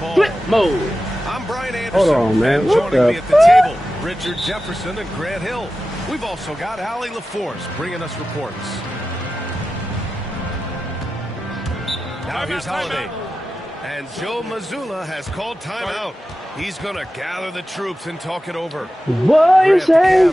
ball. Flip mode. I'm Brian Anderson. Hold on, man. Joining me at the table, Richard Jefferson and Grant Hill. We've also got Allie LaForce bringing us reports. Now here's Holiday. And Joe Mazzulla has called timeout. He's going to gather the troops and talk it over. What you say?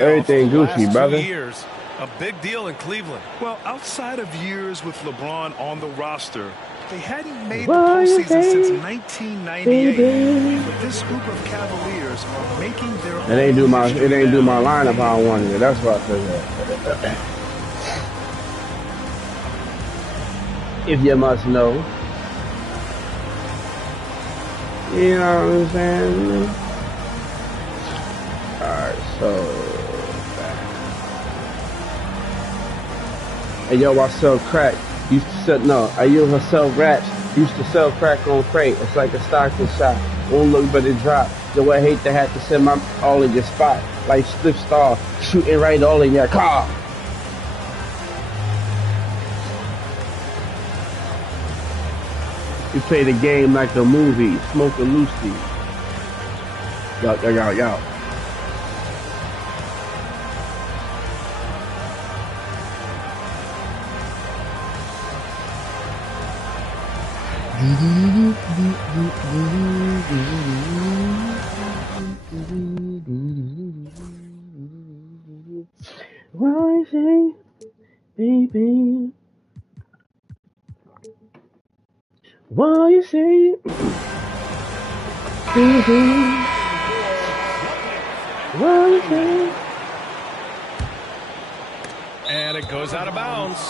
Everything goofy, brother. Years, a big deal in Cleveland. Well, outside of years with LeBron on the roster, they hadn't made the postseason since 1998. But this group of Cavaliers are making their own. It ain't do my lineup how I wanted it. That's what I said. If you must know. You know what I'm saying? Alright, so hey yo, I sell crack. Used to sell I used to sell raps. Used to sell crack on freight. It's like a stocking shot. Won't look but it drop. Yo, I hate to have to send my all in your spot. Like Slip Star shooting right all in your car. You play the game like a movie, smoke a loosey. Yo. What you say, baby? What you say? What you say? And it goes out of bounds.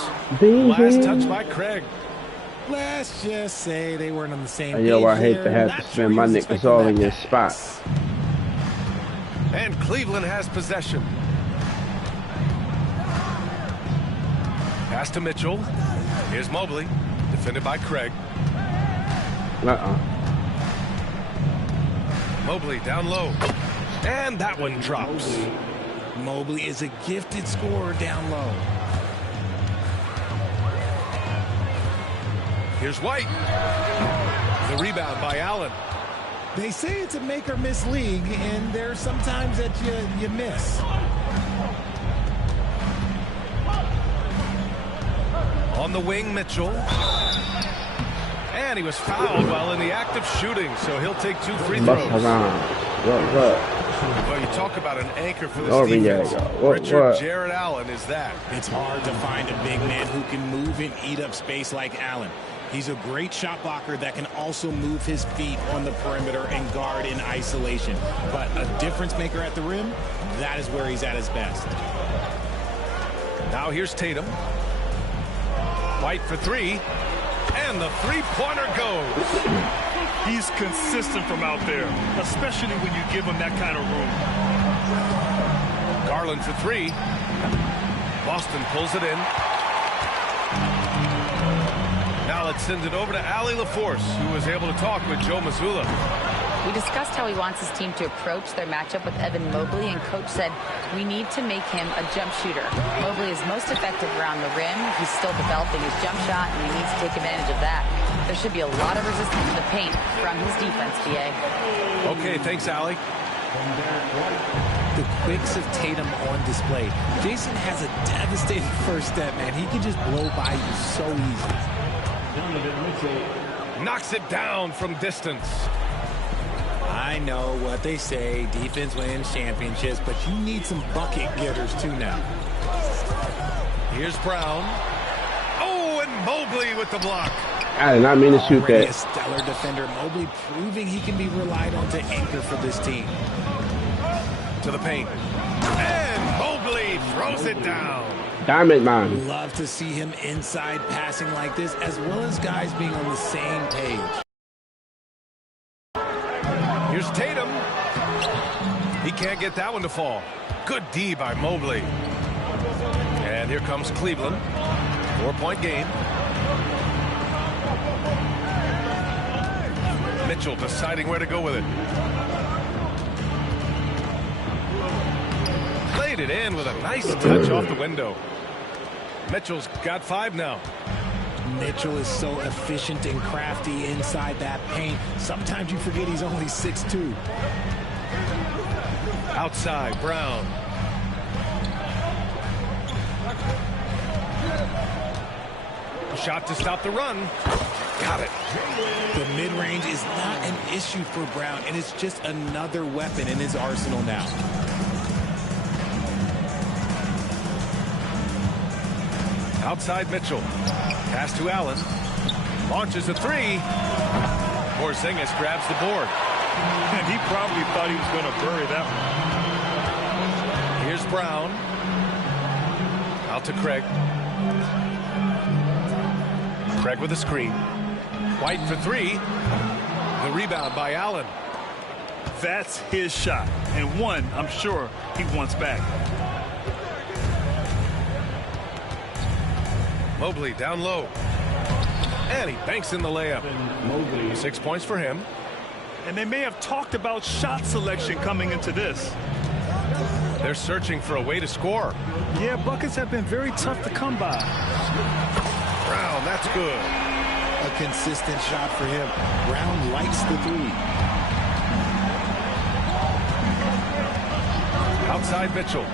Last touch by Craig. Let's just say they weren't on the same page. Yo, I hate there. to have to spend my niggas all in your spot. And Cleveland has possession. Pass to Mitchell. Here's Mobley, defended by Craig. Mobley down low. And that one drops. Mobley is a gifted scorer down low. Here's White. The rebound by Allen. They say it's a make or miss league, and there's sometimes that you miss. On the wing, Mitchell. And he was fouled while in the act of shooting, so he'll take 2 free throws. Well, you talk about an anchor for this defense. Richard Jared Allen is that. It's hard to find a big man who can move and eat up space like Allen. He's a great shot blocker that can also move his feet on the perimeter and guard in isolation. But a difference maker at the rim, that is where he's at his best. Now here's Tatum. White for 3. And the three-pointer goes. He's consistent from out there, especially when you give him that kind of room. Garland for 3. Boston pulls it in. Now let's send it over to Allie LaForce, who was able to talk with Joe Mazzulla. We discussed how he wants his team to approach their matchup with Evan Mobley, and Coach said, we need to make him a jump shooter. Mobley is most effective around the rim. He's still developing his jump shot, and he needs to take advantage of that. There should be a lot of resistance to the paint from his defense, BA. Okay, thanks, Allie. The quicks of Tatum on display. Jason has a devastating first step, man. He can just blow by you so easy. Knocks it down from distance. I know what they say, defense wins championships, but you need some bucket getters too now. Here's Brown. Oh, and Mobley with the block. I did not mean to shoot that. A stellar defender, Mobley proving he can be relied on to anchor for this team. To the paint. And Mobley throws it down. Diamond man. Love to see him inside passing like this, as well as guys being on the same page. Here's Tatum. He can't get that one to fall. Good D by Mobley. And here comes Cleveland. 4-point game. Mitchell deciding where to go with it. Played it in with a nice touch off the window. Mitchell's got 5 now. Mitchell is so efficient and crafty inside that paint. Sometimes you forget he's only 6'2". Outside, Brown. Shot to stop the run. Got it. The mid-range is not an issue for Brown, and it's just another weapon in his arsenal now. Outside Mitchell. Pass to Allen. Launches a three. Porzingis grabs the board. And he probably thought he was going to bury that one. Here's Brown. Out to Craig. Craig with a screen. White for three. The rebound by Allen. That's his shot. And one, I'm sure, he wants back. Mobley down low. And he banks in the layup. 6 points for him. And they may have talked about shot selection coming into this. They're searching for a way to score. Yeah, buckets have been very tough to come by. Brown, that's good. A consistent shot for him. Brown likes the three. Outside Mitchell.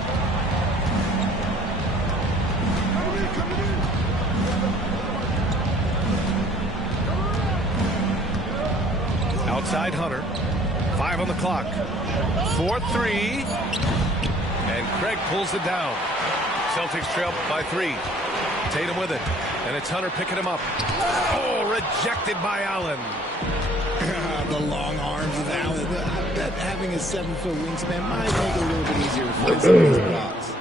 Outside Hunter. 5 on the clock. 4-3. And Craig pulls it down. Celtics trail by 3. Tatum with it. And it's Hunter picking him up. Oh, rejected by Allen. The long arms of Allen. I bet having a 7-foot wingspan might make it a little bit easier to find some of these blocks.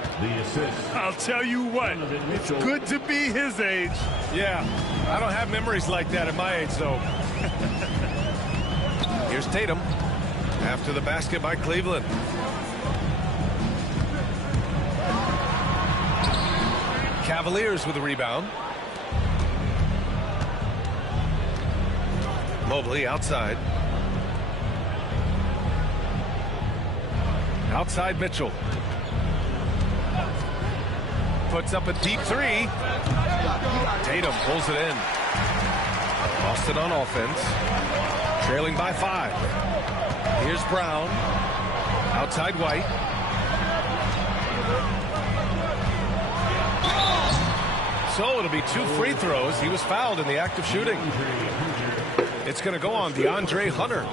I'll tell you what, it's good to be his age. Yeah, I don't have memories like that at my age, though. Here's Tatum. After the basket by Cleveland. Cavaliers with the rebound. Mobley outside. Outside Mitchell. Puts up a deep three. Tatum pulls it in. Boston on offense. Trailing by 5. Here's Brown. Outside White. So it'll be 2 free throws. He was fouled in the act of shooting. It's going to go on DeAndre Hunter.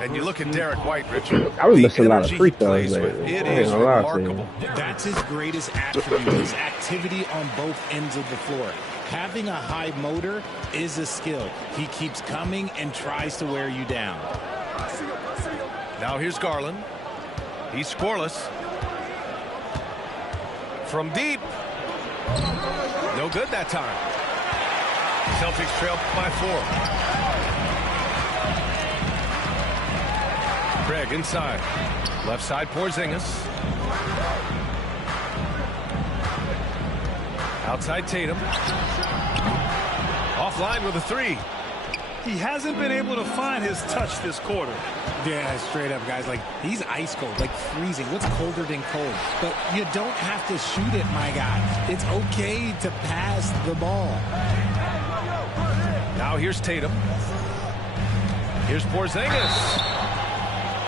And you look at Derek White, Richard. I was missing a lot of free throws, man. It is remarkable. That's his greatest attribute, his activity on both ends of the floor. Having a high motor is a skill. He keeps coming and tries to wear you down. Now here's Garland. He's scoreless. From deep. No good that time. Celtics trail by 4. Craig inside. Left side Porzingis. Outside Tatum. Offline with a 3. He hasn't been able to find his touch this quarter. Yeah, straight up, guys. Like, he's ice cold, like freezing. What's colder than cold? But you don't have to shoot it, my guy. It's okay to pass the ball. Now here's Tatum. Here's Porzingis.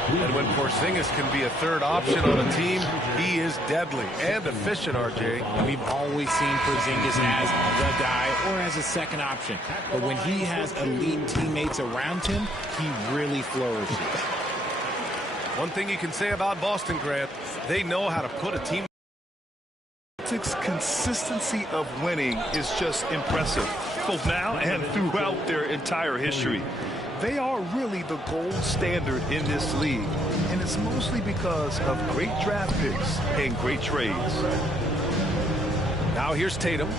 And when Porzingis can be a third option on a team, he is deadly and efficient, RJ. We've always seen Porzingis as the guy or as a second option. But when he has elite teammates around him, he really flourishes. One thing you can say about Boston, Grant, they know how to put a team. Celtics' consistency of winning is just impressive, both now and throughout their entire history. They are really the gold standard in this league, and it's mostly because of great draft picks and great trades. Now here's Tatum.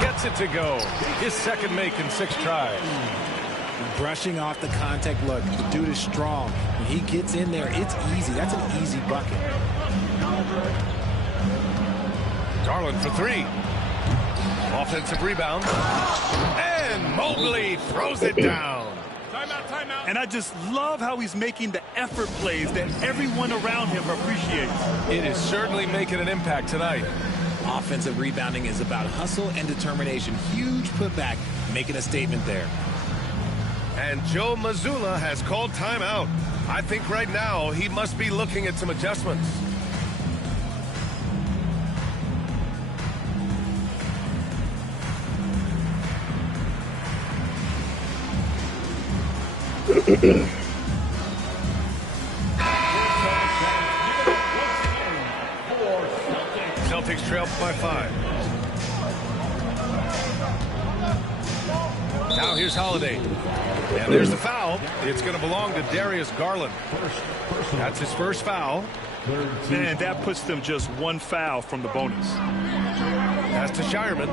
Gets it to go. His second make in 6 tries. Brushing off the contact. Look, the dude is strong. When he gets in there, it's easy. That's an easy bucket. Garland for 3. Offensive rebound. And Mobley throws it down. And I just love how he's making the effort plays that everyone around him appreciates. It is certainly making an impact tonight. Offensive rebounding is about hustle and determination. Huge putback, making a statement there. And Joe Mazzulla has called timeout. I think right now he must be looking at some adjustments. Celtics trail by 5. Now here's Holiday. And there's the foul. It's going to belong to Darius Garland. That's his first foul. And that puts them just one foul from the bonus. Pass to Shireman.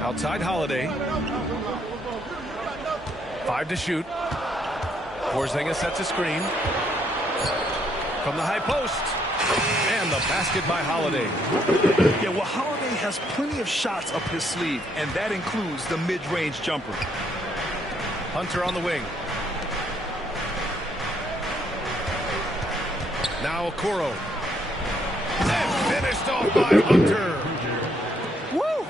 Outside Holiday. 5 to shoot. Porzingis sets a screen. From the high post. And the basket by Holiday. Yeah, well, Holiday has plenty of shots up his sleeve, and that includes the mid-range jumper. Hunter on the wing. Now Okoro. And finished off by Hunter. Woo!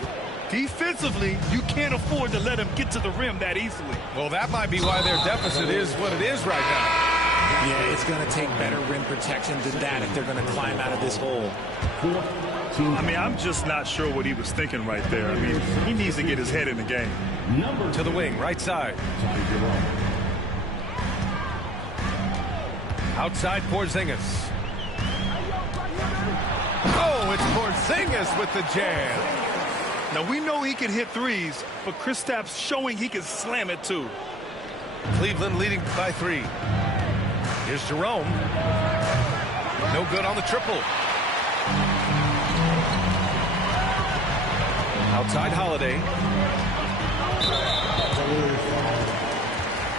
Defensively, you can't afford to let him get to the rim that easily. Well, that might be why their deficit is what it is right now. Yeah, it's going to take better rim protection than that if they're going to climb out of this hole. I mean, I'm just not sure what he was thinking right there. I mean, he needs to get his head in the game. To the wing, right side. Outside Porzingis. Oh, it's Porzingis with the jam. Now, we know he can hit threes, but Kristaps showing he can slam it too. Cleveland leading by 3. Here's Jerome. No good on the triple. Outside Holiday.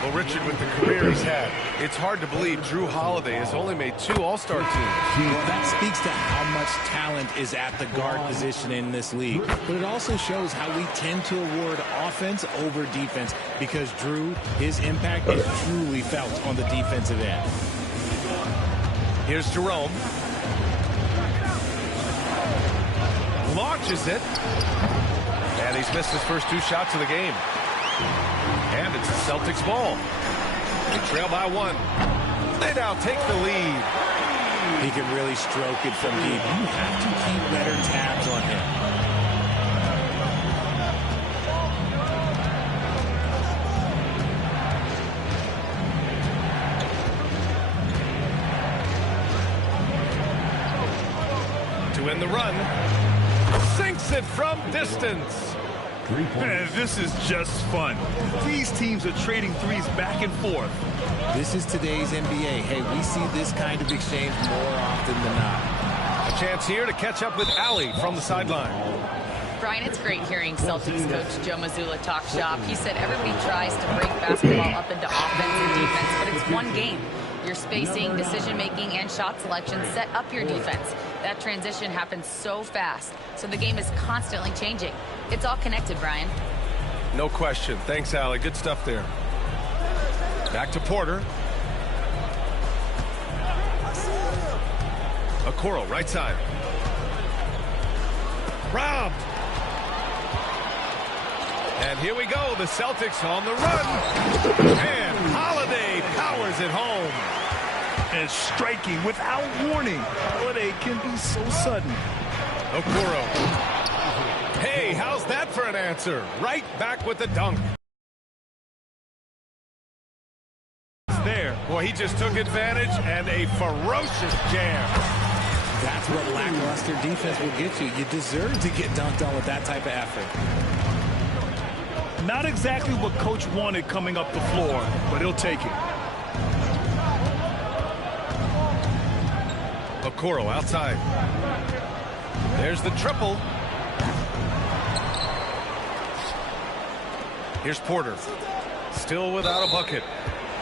Well, Richard, with the career he's had, it's hard to believe Drew Holiday has only made 2 All-Star teams. Well, that speaks to how much talent is at the guard position in this league. But it also shows how we tend to award offense over defense because Drew, his impact is truly felt on the defensive end. Here's Jerome. Launches it. And he's missed his first 2 shots of the game. And it's the Celtics ball. They trail by 1. They now take the lead. He can really stroke it from deep. You have to keep better tabs on him. To win the run. Sinks it from distance. Man, this is just fun. These teams are trading threes back and forth. This is today's NBA. Hey, we see this kind of exchange more often than not. A chance here to catch up with Allie from the sideline. Brian, it's great hearing Celtics coach Joe Mazzulla talk shop. He said everybody tries to break basketball up into offense and defense, but it's one game. Your spacing, decision-making, and shot selection set up your defense. That transition happens so fast, so the game is constantly changing. It's all connected, Brian. No question. Thanks, Allie. Good stuff there. Back to Porter. Okoro, right side. Robbed. And here we go. The Celtics on the run. And Holiday powers it home. And striking without warning. Holiday can be so sudden. Okoro. Hey, how's that for an answer? Right back with the dunk. There. Boy, he just took advantage and a ferocious jam. That's what lackluster defense will get you. You deserve to get dunked on with that type of effort. Not exactly what coach wanted coming up the floor, but he'll take it. Okoro outside. There's the triple. Here's Porter. Still without a bucket.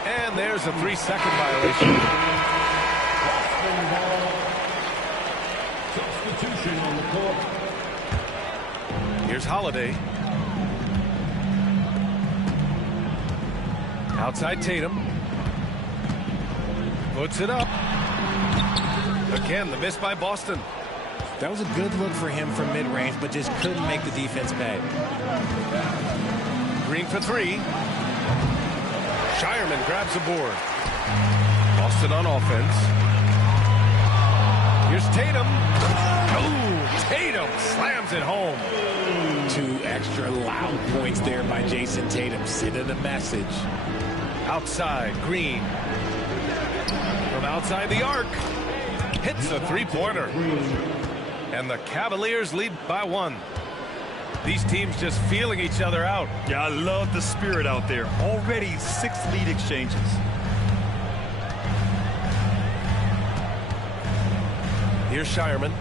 And there's a 3-second violation. Here's Holiday. Outside Tatum. Puts it up. Again, the miss by Boston. That was a good look for him from mid-range, but just couldn't make the defense pay. Green for three. Shireman grabs the board. Boston on offense. Here's Tatum. Oh, Tatum slams it home. 2 extra loud points there by Jason Tatum, sending a message. Outside, Green. From outside the arc. Hits a three-pointer. And the Cavaliers lead by 1. These teams just feeling each other out. Yeah, I love the spirit out there. Already 6 lead exchanges. Here's Shireman.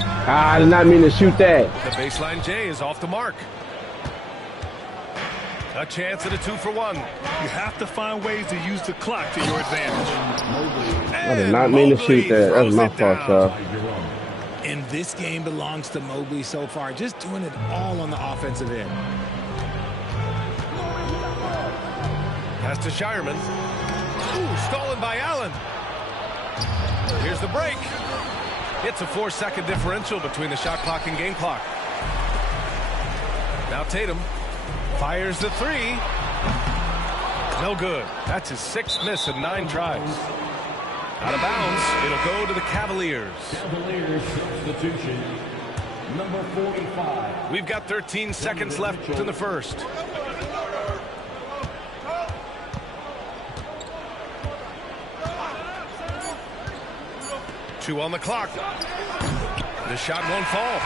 I did not mean to shoot that. The baseline J is off the mark. A chance at a 2-for-1. You have to find ways to use the clock to your advantage. I did not mean to shoot that. That was my fault, y'all. And this game belongs to Mobley so far, just doing it all on the offensive end. Pass to Shireman. Ooh, stolen by Allen. Here's the break. It's a 4-second differential between the shot clock and game clock. Now Tatum fires the 3. No good. That's his 6th miss in 9 tries. Out of bounds. It'll go to the Cavaliers. Cavaliers substitution, number 45. We've got 13 seconds left in the first. Two on the clock. The shot won't fall.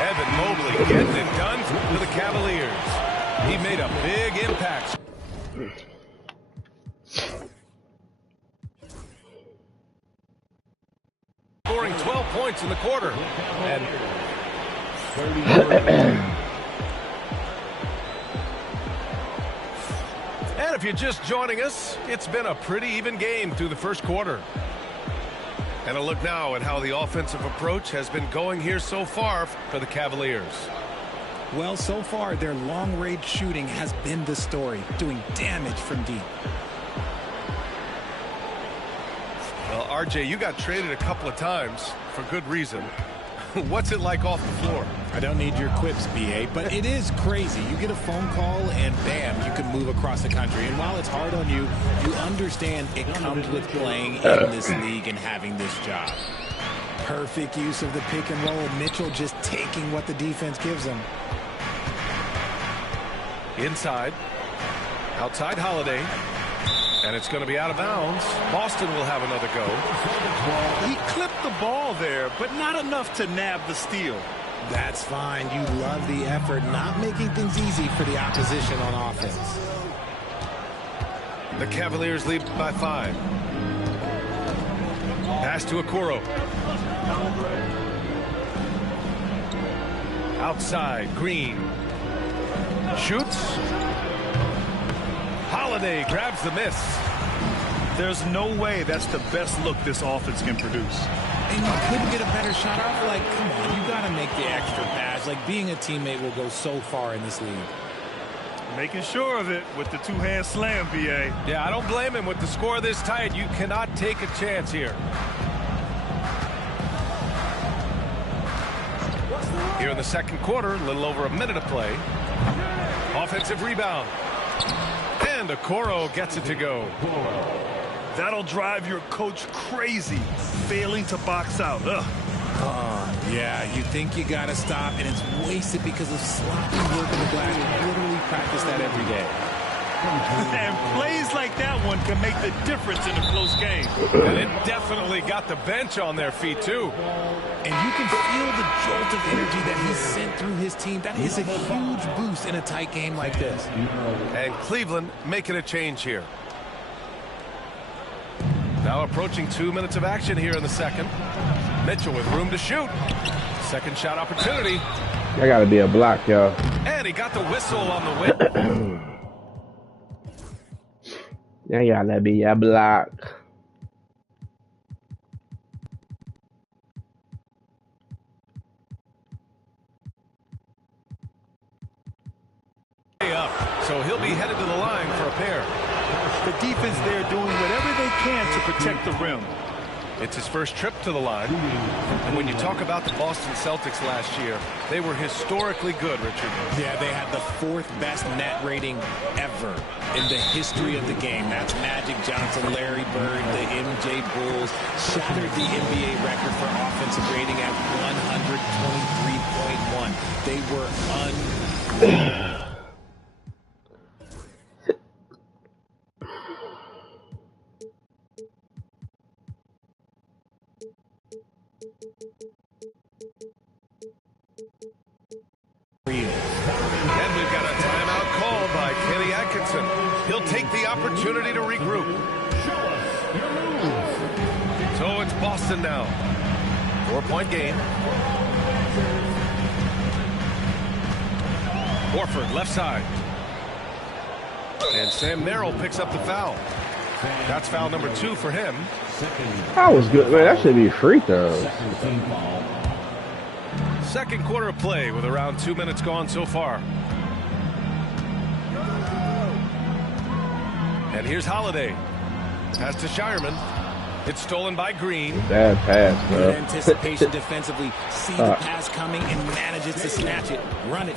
Evan Mobley getting it done for the Cavaliers. He made a big impact. Scoring 12 points in the quarter. And if you're just joining us, it's been a pretty even game through the first quarter. And a look now at how the offensive approach has been going here so far for the Cavaliers. Well, so far, their long-range shooting has been the story, doing damage from deep. Well, RJ, you got traded a couple of times for good reason. What's it like off the floor? I don't need your quips, BA, but it is crazy. You get a phone call and bam, you can move across the country. And while it's hard on you, you understand it comes with playing in this league and having this job. Perfect use of the pick and roll. Mitchell just taking what the defense gives him. Inside. Outside Holiday. And it's going to be out of bounds. Boston will have another go. He clipped the ball there, but not enough to nab the steal. That's fine. You love the effort, not making things easy for the opposition on offense. The Cavaliers lead by 5. Pass to Okoro. Outside, Green. Shoots. Holiday grabs the miss. There's no way that's the best look this offense can produce. And you couldn't get a better shot off. Like, come on, you got to make the extra pass. Like, being a teammate will go so far in this league. Making sure of it with the two-hand slam, BA. Yeah, I don't blame him. With the score this tight, you cannot take a chance here. Here in the second quarter, a little over a minute of play. Offensive rebound. And Okoro gets it to go. That'll drive your coach crazy, failing to box out. Ugh. Yeah, you think you got to stop, and it's wasted because of sloppy work in the glass. You literally practice that every day. And plays like that one can make the difference in a close game. And it definitely got the bench on their feet, too. And you can feel the jolt of energy that he's sent through his team. That is a huge boost in a tight game like this. And Cleveland making a change here. Now approaching 2 minutes of action here in the second. Mitchell with room to shoot. Second shot opportunity. That gotta be a block, y'all. And he got the whistle on the win. That gotta be a block. he'll be headed to the line for a pair. The defense there doing whatever they can to protect the rim. It's his first trip to the line. And when you talk about the Boston Celtics last year, they were historically good, Richard. Yeah, they had the 4th best net rating ever in the history of the game. That's Magic Johnson, Larry Bird, the MJ Bulls. Shattered the NBA record for offensive rating at 123.1. They were And we've got a timeout called by Kenny Atkinson. He'll take the opportunity to regroup. So it's Boston now. 4-point game. Horford left side. And Sam Merrill picks up the foul. That's foul number 2 for him. That was good, man. That should be free throws. Second quarter of play with around 2 minutes gone so far. And here's Holiday. Pass to Shireman. It's stolen by Green. Bad pass, bro. good anticipation defensively. See the pass coming and manages to snatch it. Run it.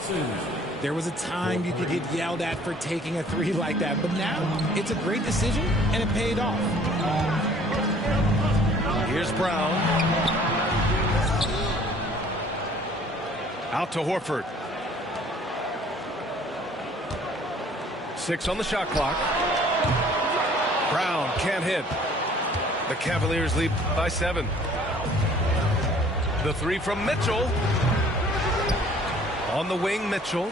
There was a time you could get yelled at for taking a 3 like that, but now it's a great decision and it paid off. Here's Brown. Out to Horford. 6 on the shot clock. Brown can't hit. The Cavaliers lead by 7. The 3 from Mitchell. On the wing, Mitchell.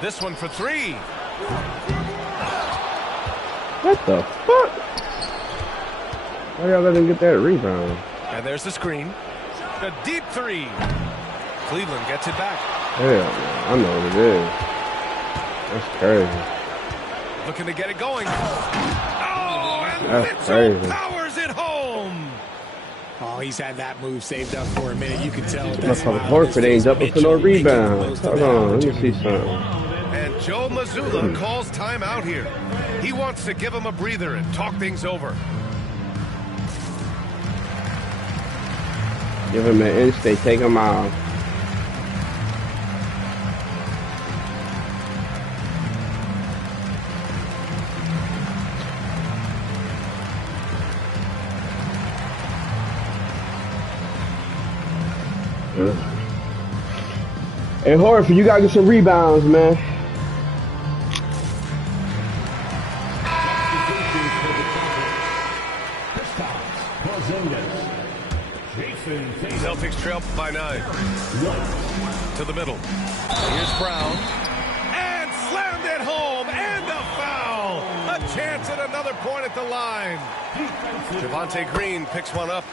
This one for 3. What the fuck? Why y'all let him get that rebound? And there's the screen. A deep 3. Cleveland gets it back. Hell, I know what it is. That's crazy. Looking to get it going. Oh, and That's Mitchell crazy. powers it home. Oh, he's had that move saved up for a minute. You can tell that Motherfucker smile on his Horford ain't face. jumping for no Mitchell making the rebound. most of Hold that on, let me opportunity. see something. And Joe Mazzulla calls timeout here. He wants to give him a breather and talk things over. Give him an inch, they take him out. Hey, Horford, you gotta get some rebounds, man. Celtics trail by 9. To the middle. Here's Brown. And slammed it home. And a foul. A chance at another point at the line. Javonte Green picks one up.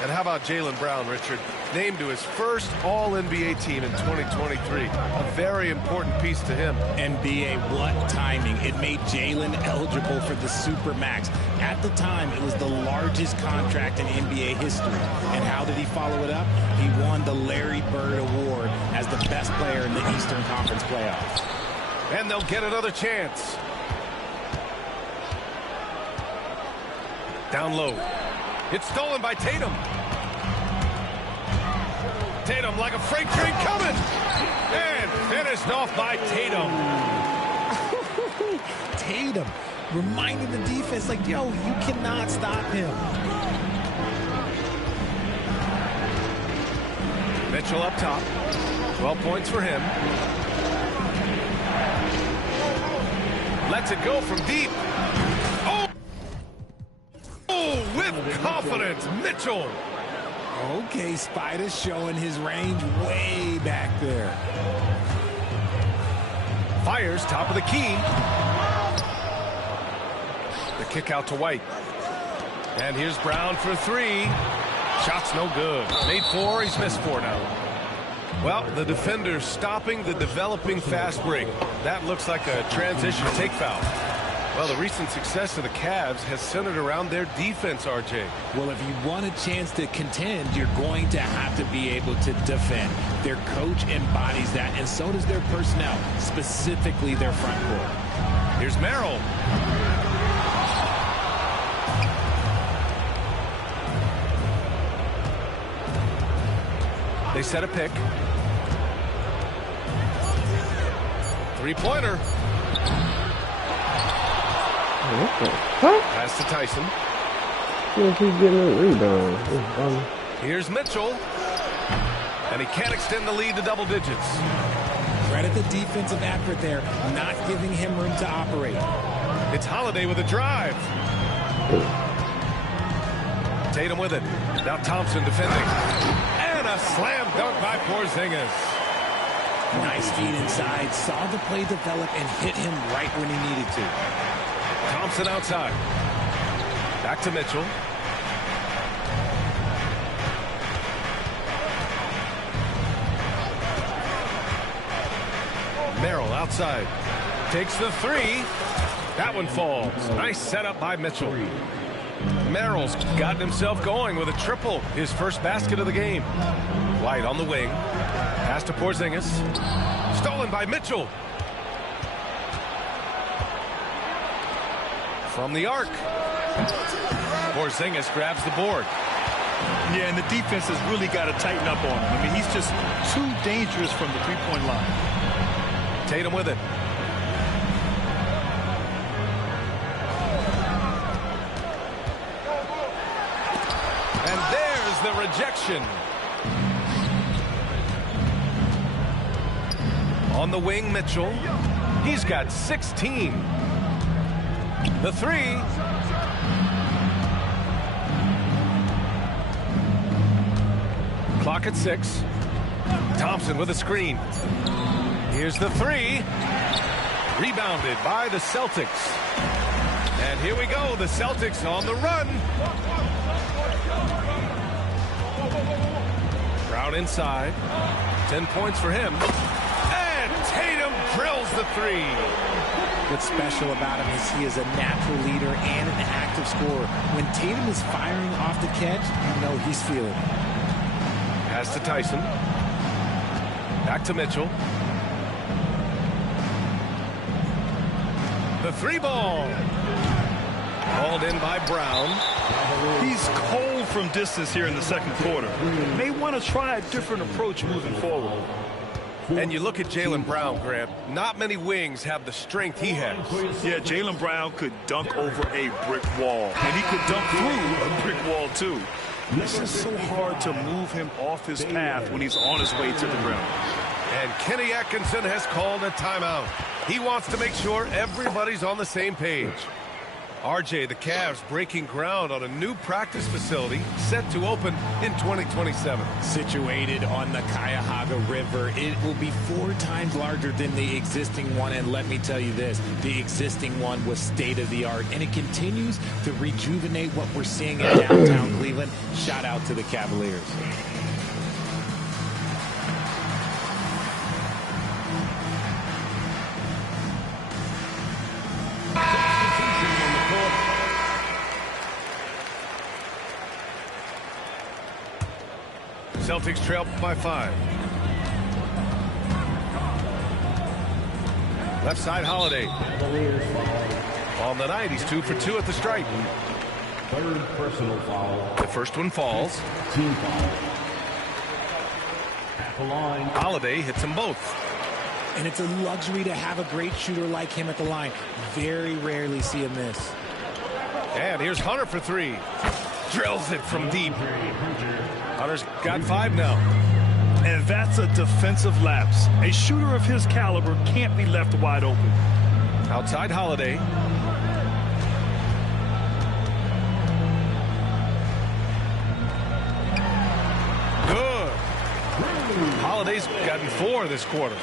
And how about Jaylen Brown, Richard? Named to his first All-NBA team in 2023. A very important piece to him. NBA, what timing. It made Jaylen eligible for the Supermax. At the time, it was the largest contract in NBA history. And how did he follow it up? He won the Larry Bird Award as the best player in the Eastern Conference playoffs. And they'll get another chance. Down low. It's stolen by Tatum. Tatum like a freight train coming. And finished off by Tatum. Tatum reminding the defense, like, yo, you cannot stop him. Mitchell up top. 12 points for him. Lets it go from deep. With confidence, Mitchell. Okay, Spider showing his range way back there. Fires top of the key. The kick out to White. And here's Brown for 3. Shot's no good. Made 4, he's missed 4 now. Well, the defender's stopping the developing fast break. That looks like a transition take foul. Well, the recent success of the Cavs has centered around their defense, RJ. Well, if you want a chance to contend, you're going to have to be able to defend. Their coach embodies that, and so does their personnel, specifically their front court. Here's Merrill. They set a pick. Three-pointer. Pass to Tyson. He's getting a rebound. Here's Mitchell. And he can't extend the lead to double digits. Credit the defensive effort there, not giving him room to operate. It's Holiday with a drive. Tatum with it. Now Thompson defending. And a slam dunk by Porzingis. Nice feed inside, saw the play develop and hit him right when he needed to. Thompson outside. Back to Mitchell. Merrill outside. Takes the three. That one falls. Nice setup by Mitchell. Merrill's gotten himself going with a triple. His first basket of the game. White on the wing. Pass to Porzingis. Stolen by Mitchell. From the arc. Porzingis grabs the board. Yeah, and the defense has really got to tighten up on him. I mean, he's just too dangerous from the three-point line. Tatum with it. And there's the rejection. On the wing, Mitchell. He's got 16. The three. Clock at 6. Thompson with a screen. Here's the three. Rebounded by the Celtics. And here we go. The Celtics on the run. Brown inside. 10 points for him. And Tatum drills the three. What's special about him is he is a natural leader and an active scorer. When Tatum is firing off the catch, you know he's feeling it. Pass to Tyson. Back to Mitchell. The three ball. Called in by Brown. He's cold from distance here in the second quarter. May want to try a different approach moving forward. And you look at Jaylen Brown, Grant. Not many wings have the strength he has. Yeah, Jaylen Brown could dunk over a brick wall. And he could dunk through a brick wall, too. This is so hard to move him off his path when he's on his way to the rim. And Kenny Atkinson has called a timeout. He wants to make sure everybody's on the same page. RJ, the Cavs breaking ground on a new practice facility set to open in 2027. Situated on the Cuyahoga River, it will be 4 times larger than the existing one. And let me tell you this, the existing one was state-of-the-art, and it continues to rejuvenate what we're seeing in downtown Cleveland. Shout out to the Cavaliers. Celtics trail by 5. Left side, Holiday. On the night, he's 2 for 2 at the stripe. Third personal foul. The first one falls. Team foul. At the line. Holiday hits them both. And it's a luxury to have a great shooter like him at the line. Very rarely see a miss. And here's Hunter for 3. Drills it from deep. Hunter's got 5 now. And that's a defensive lapse. A shooter of his caliber can't be left wide open. Outside Holiday. Good. Holiday's gotten 4 this quarter.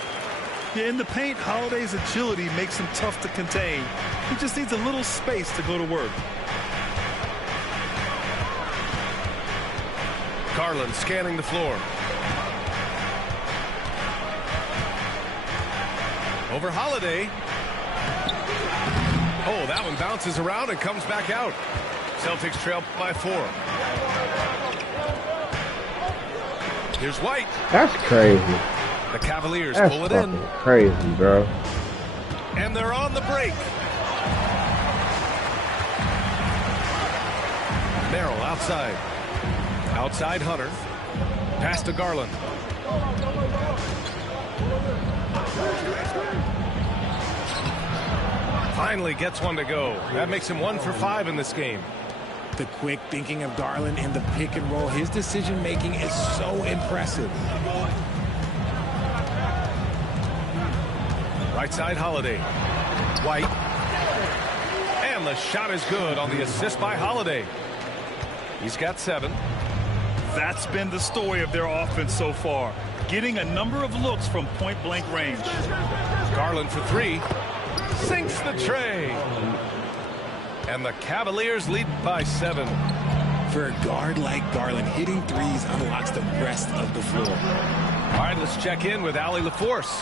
Yeah, in the paint, Holiday's agility makes him tough to contain. He just needs a little space to go to work. Garland scanning the floor. Over Holiday. Oh, that one bounces around and comes back out. Celtics trail by 4. Here's White. That's crazy. The Cavaliers That's pull it in. fucking crazy, bro. And they're on the break. Merrill outside. Outside Hunter. Pass to Garland. Finally gets one to go. That makes him 1 for 5 in this game. The quick thinking of Garland in the pick and roll. His decision making is so impressive. Right side Holiday. White. And the shot is good on the assist by Holiday. He's got 7. That's been the story of their offense so far. Getting a number of looks from point-blank range. Garland for 3. Sinks the tray. And the Cavaliers lead by 7. For a guard like Garland, hitting threes unlocks the rest of the floor. All right, let's check in with Allie LaForce.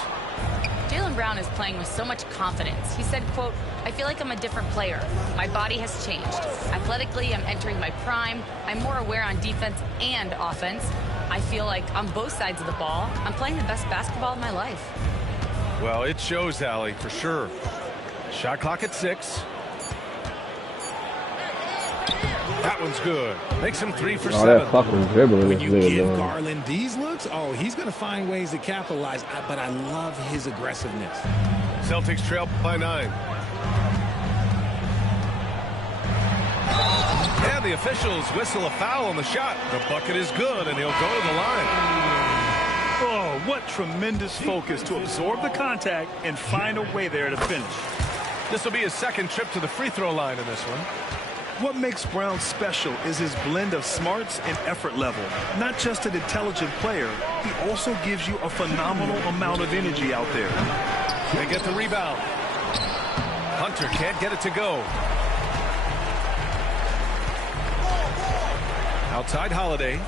Jaylen Brown is playing with so much confidence. He said, quote, "I feel like I'm a different player. My body has changed. Athletically, I'm entering my prime. I'm more aware on defense and offense. I feel like on both sides of the ball, I'm playing the best basketball of my life." Well, it shows, Allie, for sure. Shot clock at 6. That one's good. Makes him 3 for 7. That fucking dribbling When is you good, give man. Garland these looks, oh, he's going to find ways to capitalize, but I love his aggressiveness. Celtics trail by 9. And the officials whistle a foul on the shot. The bucket is good, and he'll go to the line. Oh, what tremendous focus to absorb the contact and find a way there to finish. This will be his second trip to the free throw line in this one. What makes Brown special is his blend of smarts and effort level. Not just an intelligent player, he also gives you a phenomenal amount of energy out there. They get the rebound. Hunter can't get it to go. Outside Holiday.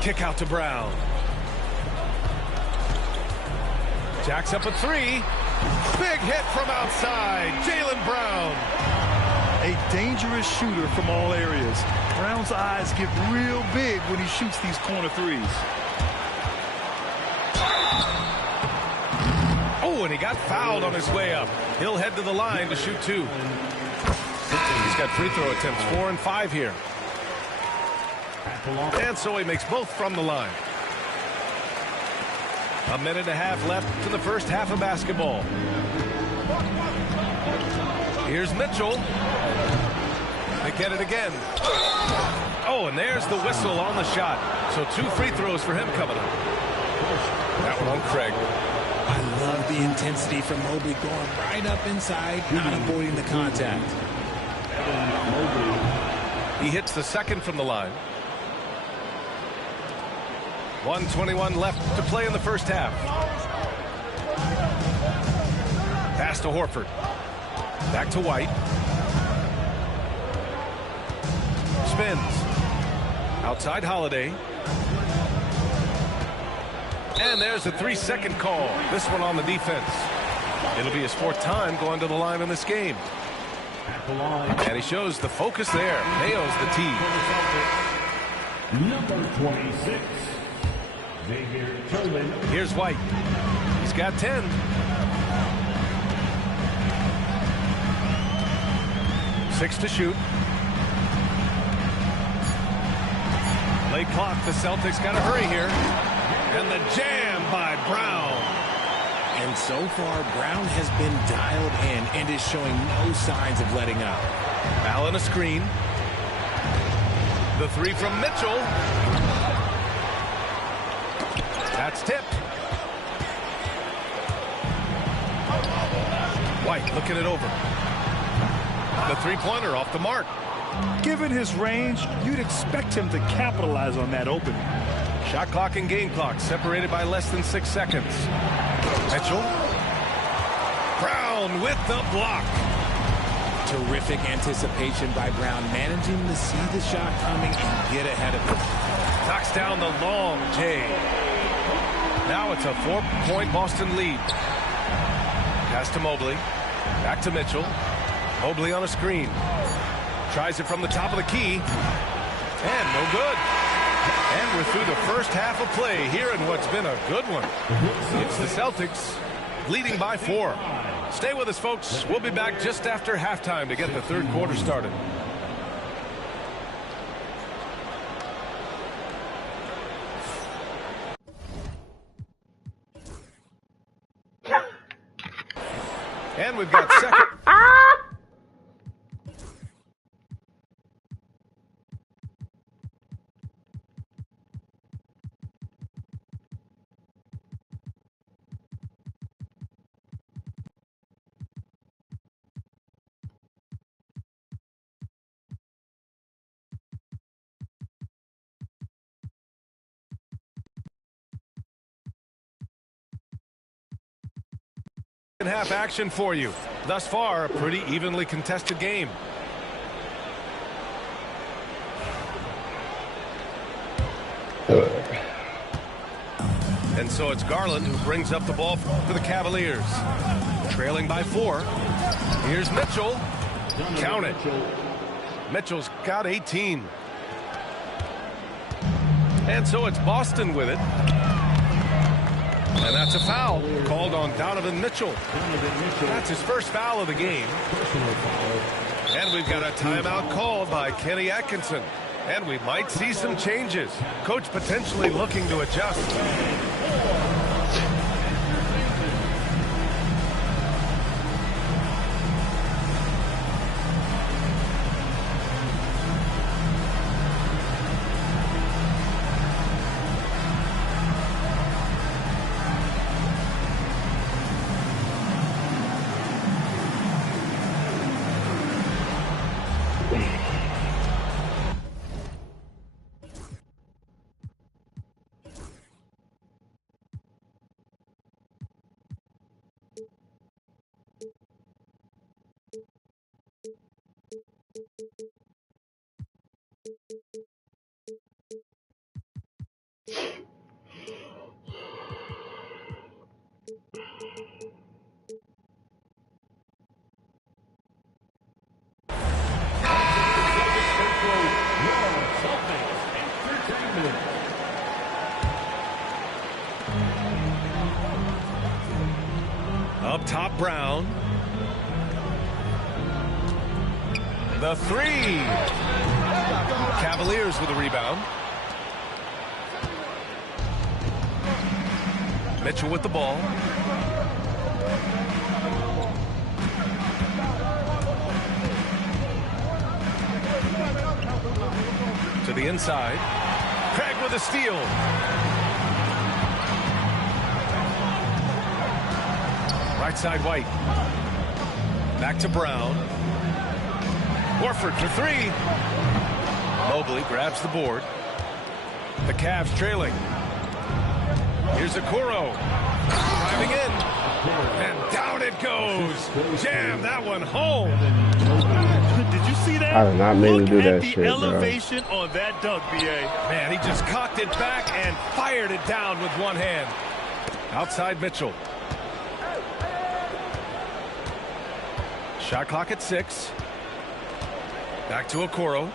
Kick out to Brown. Jacks up a 3. Big hit from outside. Jaylen Brown. A dangerous shooter from all areas. Brown's eyes get real big when he shoots these corner threes. Oh, and he got fouled on his way up. He'll head to the line to shoot 2. He's got free throw attempts 4 and 5 here. And so he makes both from the line. A minute and a half left to the first half of basketball. Here's Mitchell. They get it again. Oh, and there's the whistle on the shot. So 2 free throws for him coming up. That one on Craig. I love the intensity from Mobley going right up inside, not avoiding the contact. He hits the second from the line. 1:21 left to play in the first half. Pass to Horford. Back to White. Spins. Outside Holiday. And there's a 3-second call. This one on the defense. It'll be his 4th time going to the line in this game. And he shows the focus there. Nails the tee. Number 26. Here's White. He's got 10. Six to shoot. Late clock. The Celtics got to hurry here. And the jam by Brown. And so far, Brown has been dialed in and is showing no signs of letting up. Allen a screen. The 3 from Mitchell. That's tipped. White looking it over. The 3-pointer off the mark. Given his range, you'd expect him to capitalize on that opening. Shot clock and game clock separated by less than 6 seconds. Mitchell. Brown with the block. Terrific anticipation by Brown, managing to see the shot coming and get ahead of it. Knocks down the long J. Now it's a 4-point Boston lead. Pass to Mobley. Back to Mitchell. Mobley on a screen. Tries it from the top of the key. And no good. And we're through the first half of play here in what's been a good one. It's the Celtics leading by 4. Stay with us, folks. We'll be back just after halftime to get the third quarter started. And we've got second. Half action for you. Thus far, a pretty evenly contested game. And so it's Garland who brings up the ball for the Cavaliers. Trailing by 4. Here's Mitchell. Count it. Mitchell's got 18. And so it's Boston with it. And that's a foul called on Donovan Mitchell. That's his first foul of the game. And we've got a timeout called by Kenny Atkinson. And we might see some changes. Coach potentially looking to adjust. Up top, Brown. The 3. Cavaliers with a rebound. Mitchell with the ball. To the inside. Craig with a steal. Right side, White. Back to Brown. Horford for 3. Mobley grabs the board. The Cavs trailing. Here's Okoro. Driving in. And down it goes. Jam that one home. Did you see that? I did not mean to do that shit, bro. Elevation on that dunk, BA. Man, he just cocked it back and fired it down with one hand. Outside Mitchell. Shot clock at 6. Back to Okoro.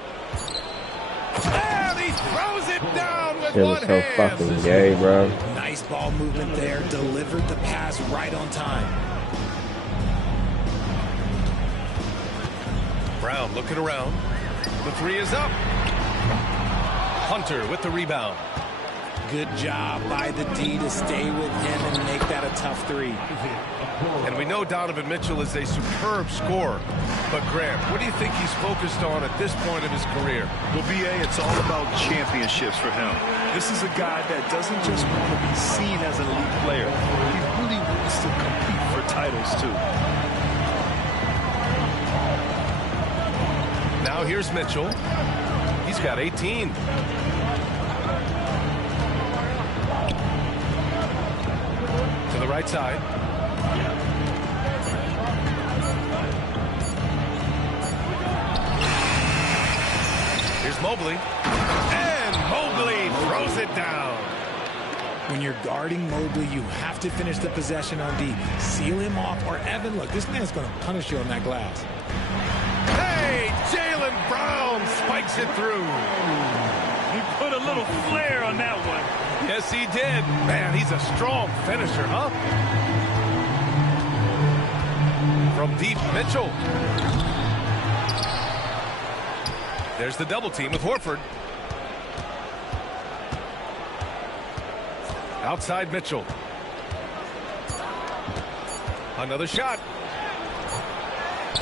And he throws it down with It one was so hand. fucking gay, bro. Nice ball movement there. Delivered the pass right on time. Brown looking around. The 3 is up. Hunter with the rebound. Good job by the D to stay with him and make that a tough 3. And we know Donovan Mitchell is a superb scorer. But Grant, what do you think he's focused on at this point of his career? Well, BA, it's all about championships for him. This is a guy that doesn't just want to be seen as an elite player. He really wants to compete for titles, too. Now here's Mitchell. He's got 18. To the right side. Here's Mobley. And Mobley throws it down. When you're guarding Mobley, you have to finish the possession on D. Seal him off, or Evan, look, this man's going to punish you on that glass. Hey, Jaylen Brown spikes it through. He put a little flair on that one. Yes, he did. Man, he's a strong finisher, huh? From deep, Mitchell. There's the double team with Horford. Outside Mitchell. Another shot.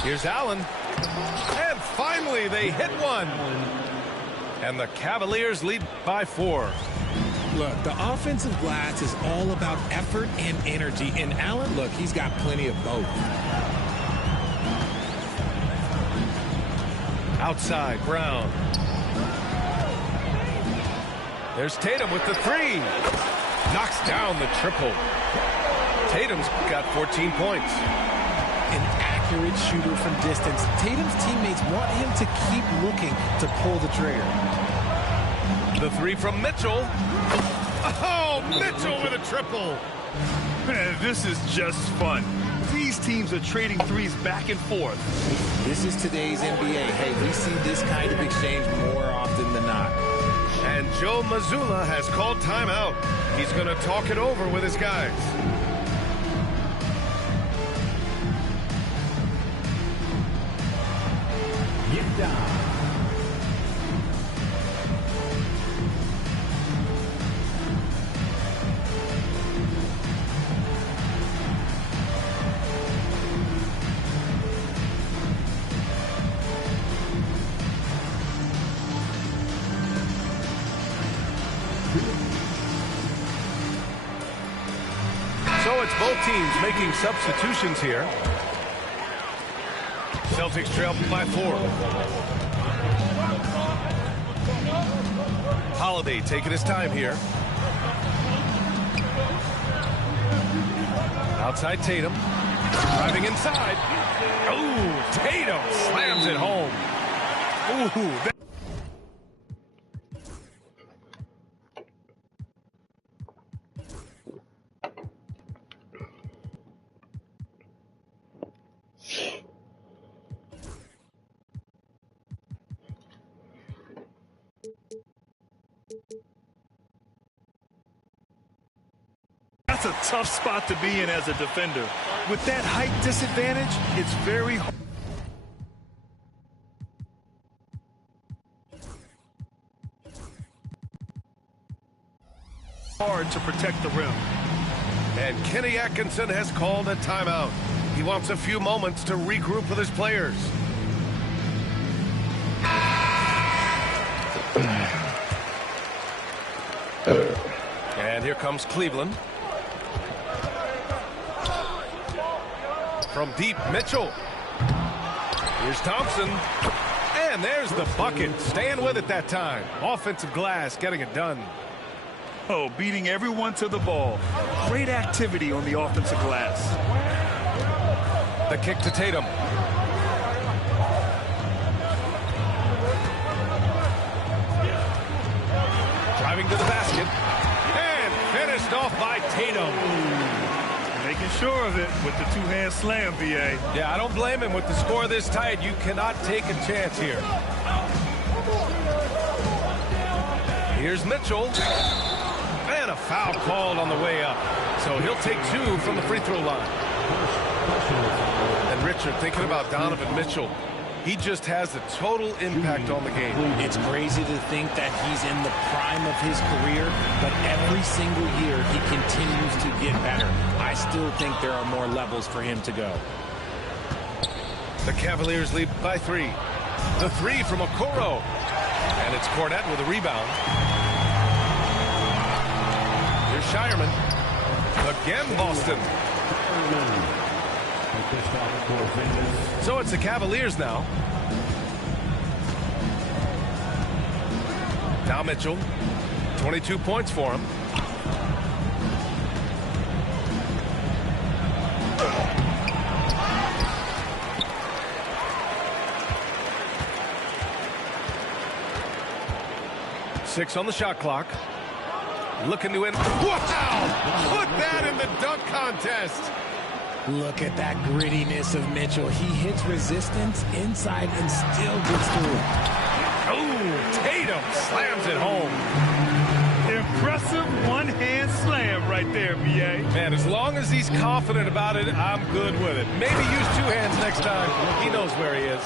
Here's Allen. And finally they hit one. And the Cavaliers lead by 4. Look, the offensive glass is all about effort and energy. And Allen, look, he's got plenty of both. Outside, Brown. There's Tatum with the 3. Knocks down the triple. Tatum's got 14 points. An accurate shooter from distance. Tatum's teammates want him to keep looking to pull the trigger. The 3 from Mitchell. Oh, Mitchell with a triple. Man, this is just fun. These teams are trading threes back and forth. This is today's NBA. Hey, we see this kind of exchange more often than not. And Joe Mazzulla has called timeout. He's going to talk it over with his guys. Get down. So it's both teams making substitutions here. Celtics trail by 4. Holiday taking his time here. Outside Tatum. Driving inside. Ooh, Tatum slams it home. Ooh, That's a tough spot to be in as a defender. With that height disadvantage, it's very hard to protect the rim. and Kenny Atkinson has called a timeout. He wants a few moments to regroup with his players. And here comes Cleveland. From deep, Mitchell. Here's Thompson. And there's the bucket. Staying with it that time. Offensive glass getting it done. Oh, beating everyone to the ball. Great activity on the offensive glass. The kick to Tatum. Driving to the basket. And finished off by Tatum. Making sure of it with the two-hand slam, VA. Yeah, I don't blame him with the score this tight. You cannot take a chance here. Here's Mitchell. And a foul called on the way up. So he'll take 2 from the free throw line. And Richard, thinking about Donovan Mitchell, he just has a total impact on the game. It's crazy to think that he's in the prime of his career, but every single year he continues to get better. I still think there are more levels for him to go. The Cavaliers lead by 3. The 3 from Okoro. And it's Cornette with a rebound. Here's Shireman. Again, Boston. So it's the Cavaliers now. Now Mitchell. 22 points for him. Six on the shot clock. Looking to win. Wow! Put that in the dunk contest. Look at that grittiness of Mitchell. He hits resistance inside and still gets through. Oh, Tatum slams it home. Impressive one-hand slam right there, B.A. Man, as long as he's confident about it, I'm good with it. Maybe use two hands next time. He knows where he is.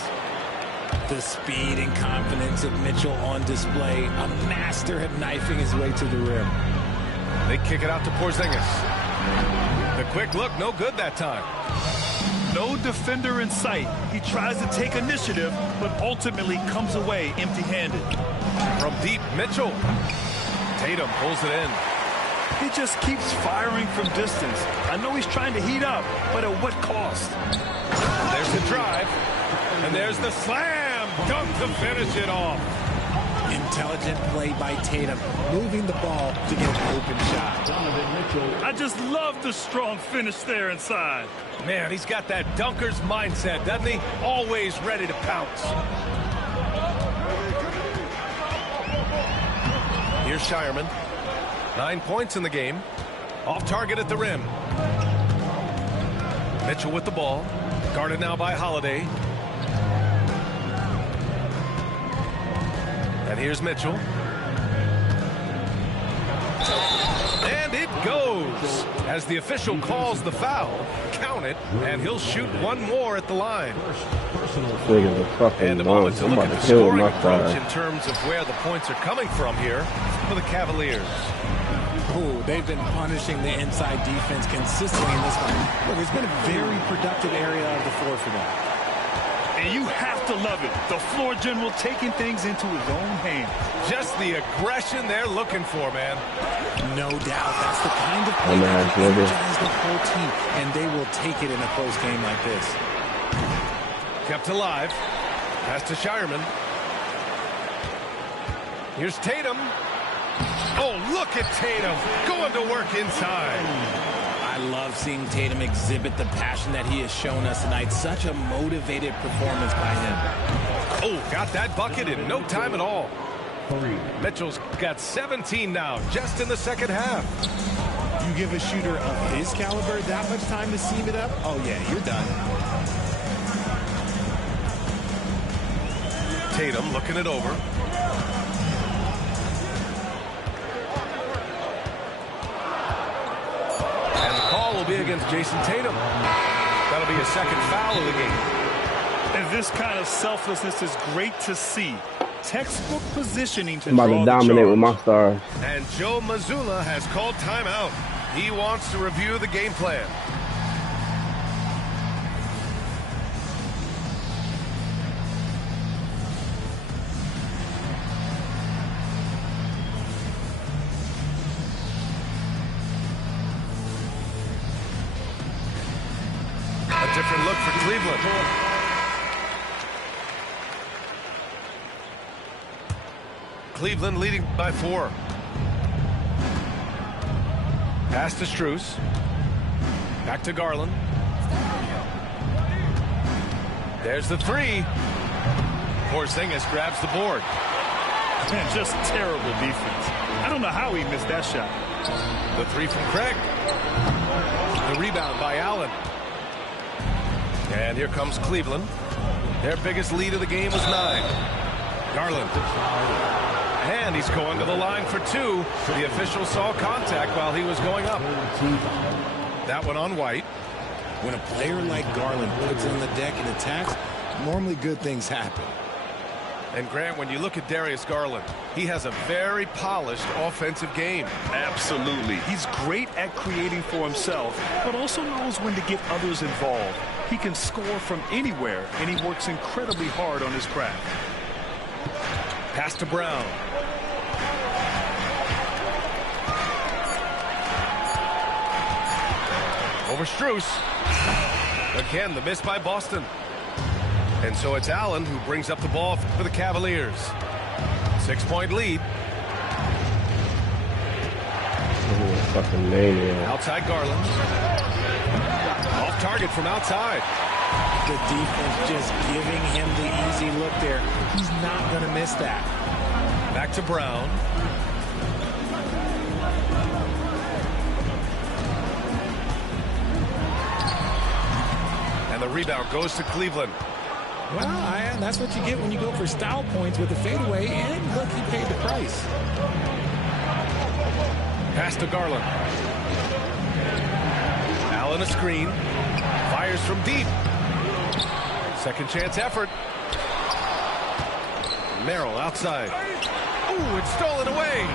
The speed and confidence of Mitchell on display. A master at knifing his way to the rim. They kick it out to Porzingis. The quick look, no good that time. No defender in sight. He tries to take initiative, but ultimately comes away empty-handed. From deep, Mitchell. Tatum pulls it in. He just keeps firing from distance. I know he's trying to heat up, but at what cost? There's the drive. And there's the slam. Dunk to finish it off. Intelligent play by Tatum, moving the ball to get an open shot. I just love the strong finish there inside. Man, he's got that dunker's mindset, doesn't he? Always ready to pounce. Here's Shireman. 9 points in the game. Off target at the rim. Mitchell with the ball. Guarded now by Holiday. And here's Mitchell. And it goes. As the official calls the foul, count it, and he'll shoot one more at the line. And a moment to look at the scoring approach in terms of where the points are coming from here for the Cavaliers. Oh, they've been punishing the inside defense consistently in this one. Look, it's been a very productive area of the floor for them. And you have to love it. The floor general taking things into his own hands. Just the aggression they're looking for, man. No doubt. That's the kind of play that will energize the whole team, and they will take it in a close game like this. Kept alive. Pass to Shireman. Here's Tatum. Oh, look at Tatum going to work inside. I love seeing Tatum exhibit the passion that he has shown us tonight. Such a motivated performance by him. Oh, got that bucket in no time at all. Mitchell's got 17 now, just in the second half. You give a shooter of his caliber that much time to seam it up? Oh, yeah, you're done. Tatum looking it over. And the call will be against Jason Tatum. That'll be a second foul of the game. And this kind of selflessness is great to see. Textbook positioning to I'm about to dominate with my stars. And Joe Mazzulla has called timeout. He wants to review the game plan. A different look for Cleveland. Cleveland leading by 4. Pass to Strus. Back to Garland. There's the 3. Porzingis grabs the board. Man, just terrible defense. I don't know how he missed that shot. The 3 from Craig. The rebound by Allen. And here comes Cleveland. Their biggest lead of the game was 9. Garland. And he's going to the line for 2. The official saw contact while he was going up. That one on White. When a player like Garland puts in the deck and attacks, normally good things happen. And Grant, when you look at Darius Garland, he has a very polished offensive game. Absolutely. He's great at creating for himself, but also knows when to get others involved. He can score from anywhere, and he works incredibly hard on his craft. Pass to Brown. Over Strus. Again, the miss by Boston. And so it's Allen who brings up the ball for the Cavaliers. 6-point lead. Fucking maniac. Outside Garland. Off target from outside. The defense just giving him the easy look there. He's not going to miss that. Back to Brown. the rebound goes to Cleveland. Well, that's what you get when you go for style points with a fadeaway, and look, he paid the price. Pass to Garland. Allen a screen. Fires from deep. Second chance effort. Merrill outside. Ooh, it's stolen away.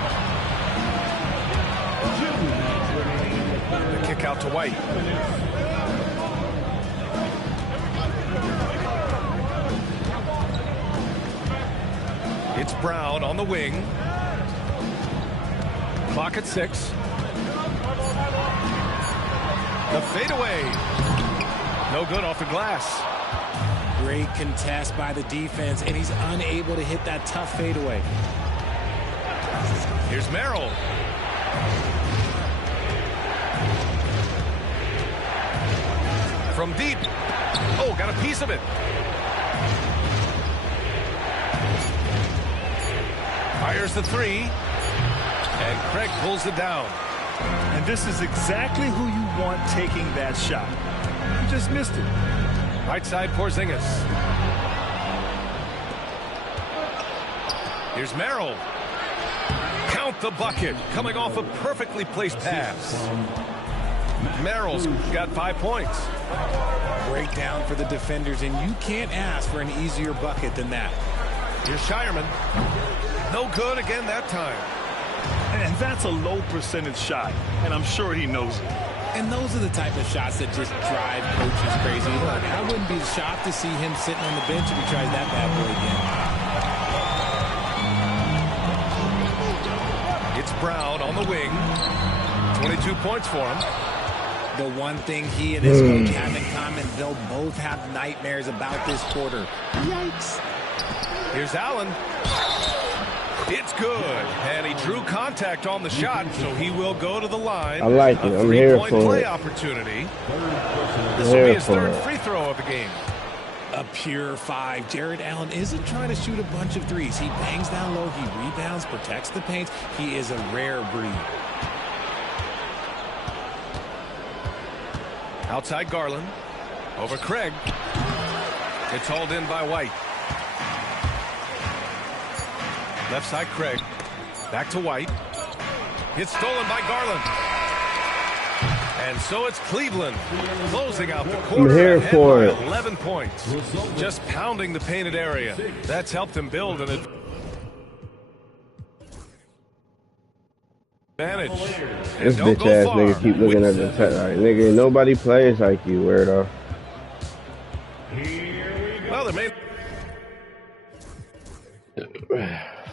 The kick out to White. It's Brown on the wing. Clock at 6. The fadeaway. No good off the glass. Great contest by the defense, and he's unable to hit that tough fadeaway. Here's Merrill. From deep. Oh, got a piece of it. Fires the 3. And Craig pulls it down. And this is exactly who you want taking that shot. You just missed it. Right side, Porzingis. Here's Merrill. Count the bucket. Coming off a perfectly placed pass. Merrill's got 5 points. Breakdown for the defenders, and you can't ask for an easier bucket than that. Here's Shireman. No good again that time. And that's a low percentage shot, and I'm sure he knows it. And those are the type of shots that just drive coaches crazy. Look, I wouldn't be shocked to see him sitting on the bench if he tries that bad boy again. It's Brown on the wing. 22 points for him. The one thing he and his coach have in common, they'll both have nightmares about this quarter. Yikes. Here's Allen. It's good, and he drew contact on the shot, so he will go to the line. I like it. I'm here for play it. Opportunity. This will be his third free throw of the game. A pure 5. Jared Allen isn't trying to shoot a bunch of threes. He bangs down low, he rebounds, protects the paint. He is a rare breed. Outside Garland. Over Craig. It's hauled in by White. Left side, Craig. Back to White. It's stolen by Garland. And so it's Cleveland closing out the quarter. I'm here for it. 11 points. Just pounding the painted area. That's helped them build an advantage. This bitch ass nigga keep looking at the tech. Like, nigga, nobody plays like you, weirdo. Well, they made.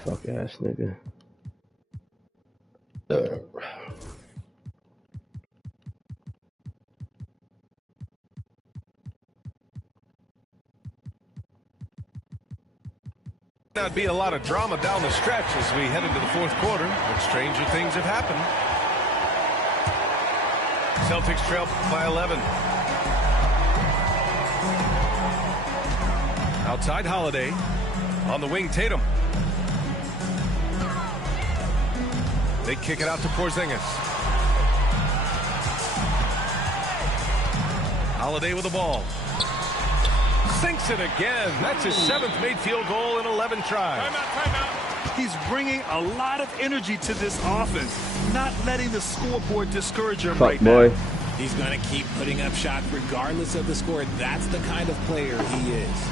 Fuck ass nigga. Not be a lot of drama down the stretch as we head into the fourth quarter, but stranger things have happened. Celtics trail by 11. Outside Holiday. On the wing, Tatum. They kick it out to Porzingis. Holiday with the ball. Sinks it again. That's his 7th made field goal in 11 tries. Timeout. He's bringing a lot of energy to this offense, not letting the scoreboard discourage him right now. He's going to keep putting up shots regardless of the score. That's the kind of player he is.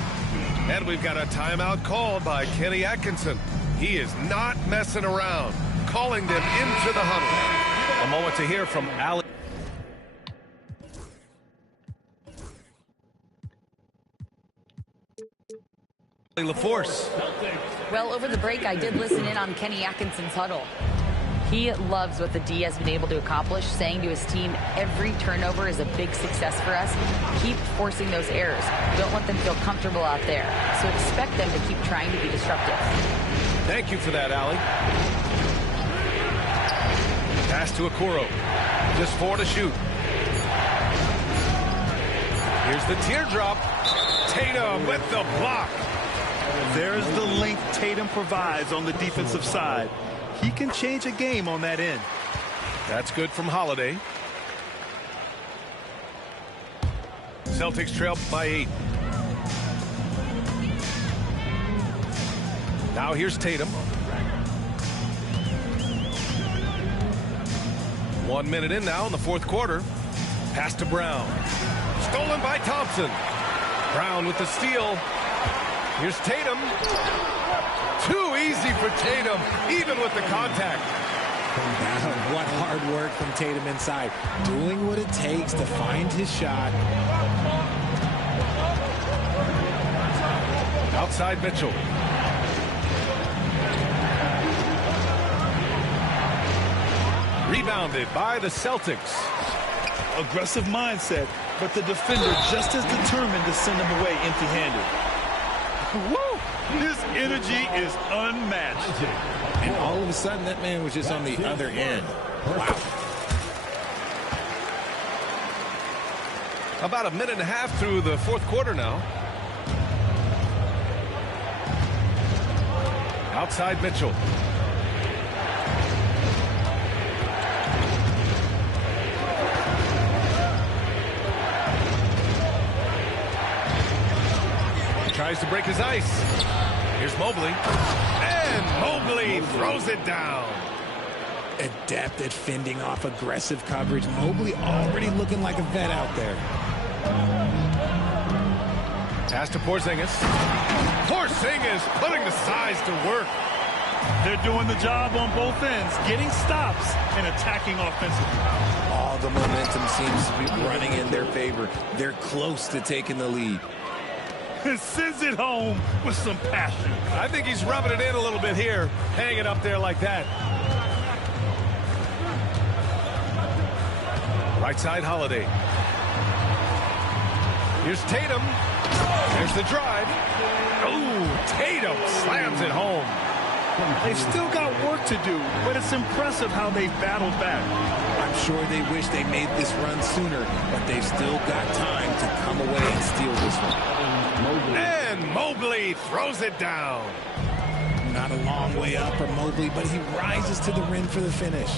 And we've got a timeout called by Kenny Atkinson. He is not messing around, calling them into the huddle. A moment to hear from Alex. LaForce. Well, over the break, I did listen in on Kenny Atkinson's huddle. He loves what the D has been able to accomplish, saying to his team, every turnover is a big success for us. Keep forcing those errors. Don't let them feel comfortable out there. So expect them to keep trying to be disruptive. Thank you for that, Allie. Pass to Okoro. Just 4 to shoot. Here's the teardrop. Tatum with the block. There's the length Tatum provides on the defensive side. He can change a game on that end. That's good from Holiday. Celtics trail by 8. Now here's Tatum. 1 minute in now in the fourth quarter. Pass to Brown. Stolen by Thompson. Brown with the steal. Here's Tatum. Too easy for Tatum, even with the contact. What hard work from Tatum inside. Doing what it takes to find his shot. Outside Mitchell. Rebounded by the Celtics. Aggressive mindset, but the defender just as determined to send him away empty-handed. Woo! His energy is unmatched. And all of a sudden, that man was just on the other end. Wow. About a minute and a half through the fourth quarter now. Outside Mitchell. Tries to break his ice. Here's Mobley. And Mobley throws it down. Adept at fending off aggressive coverage. Mobley already looking like a vet out there. Pass to Porzingis. Porzingis putting the size to work. They're doing the job on both ends, getting stops and attacking offensively. All the momentum seems to be running in their favor. They're close to taking the lead. Sends it home with some passion. I think he's rubbing it in a little bit here, hanging up there like that. Right side Holiday. Here's Tatum. There's the drive. Oh, Tatum slams it home. They've still got work to do, but it's impressive how they've battled back. I'm sure they wish they made this run sooner, but they've still got time to come away and steal this one. And Mobley throws it down. Not a long way up for Mobley, but he rises to the rim for the finish.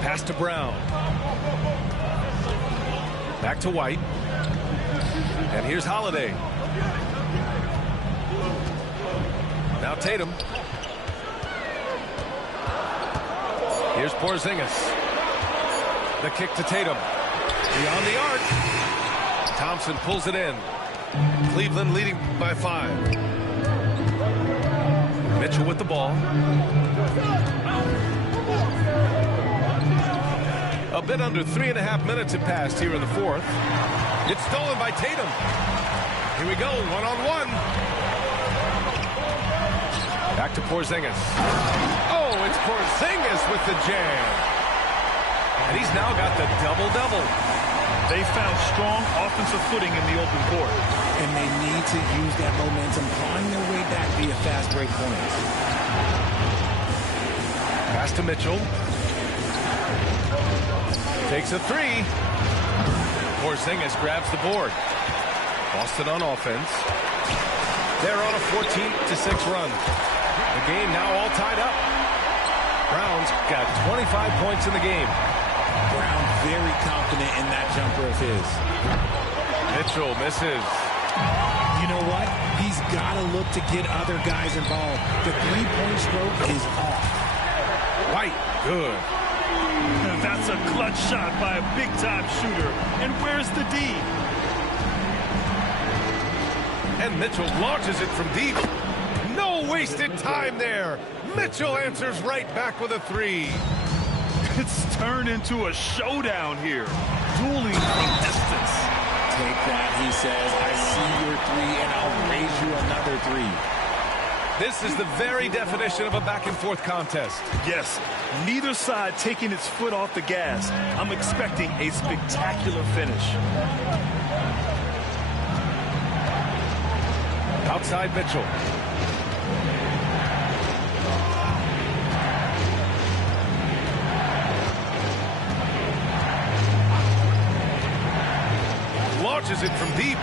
Pass to Brown. Back to White. And here's Holiday. Now Tatum. Here's Porzingis. The kick to Tatum. Beyond the arc. Thompson pulls it in. Cleveland leading by 5. Mitchell with the ball. A bit under 3.5 minutes have passed here in the fourth. It's stolen by Tatum. Here we go, one-on-one. Back to Porzingis. Oh, it's Porzingis with the jam. And he's now got the double-double. They found strong offensive footing in the open court. And they need to use that momentum, clawing their way back via fast break points. Pass to Mitchell. Takes a 3. Porzingis grabs the board. Boston on offense. They're on a 14-6 run. The game now all tied up. Brown's got 25 points in the game. Brown very confident in that jumper of his. Mitchell misses. You know what? He's got to look to get other guys involved. The three-point stroke is off. White, good. That's a clutch shot by a big-time shooter. And where's the D? And Mitchell launches it from deep. No wasted time there. Mitchell answers right back with a 3. It's turned into a showdown here. Dueling from distance. Take that, he says. I see your 3, and I'll raise you another 3. This is the very definition of a back-and-forth contest. Yes, neither side taking its foot off the gas. I'm expecting a spectacular finish. Outside Mitchell. Launches it from deep.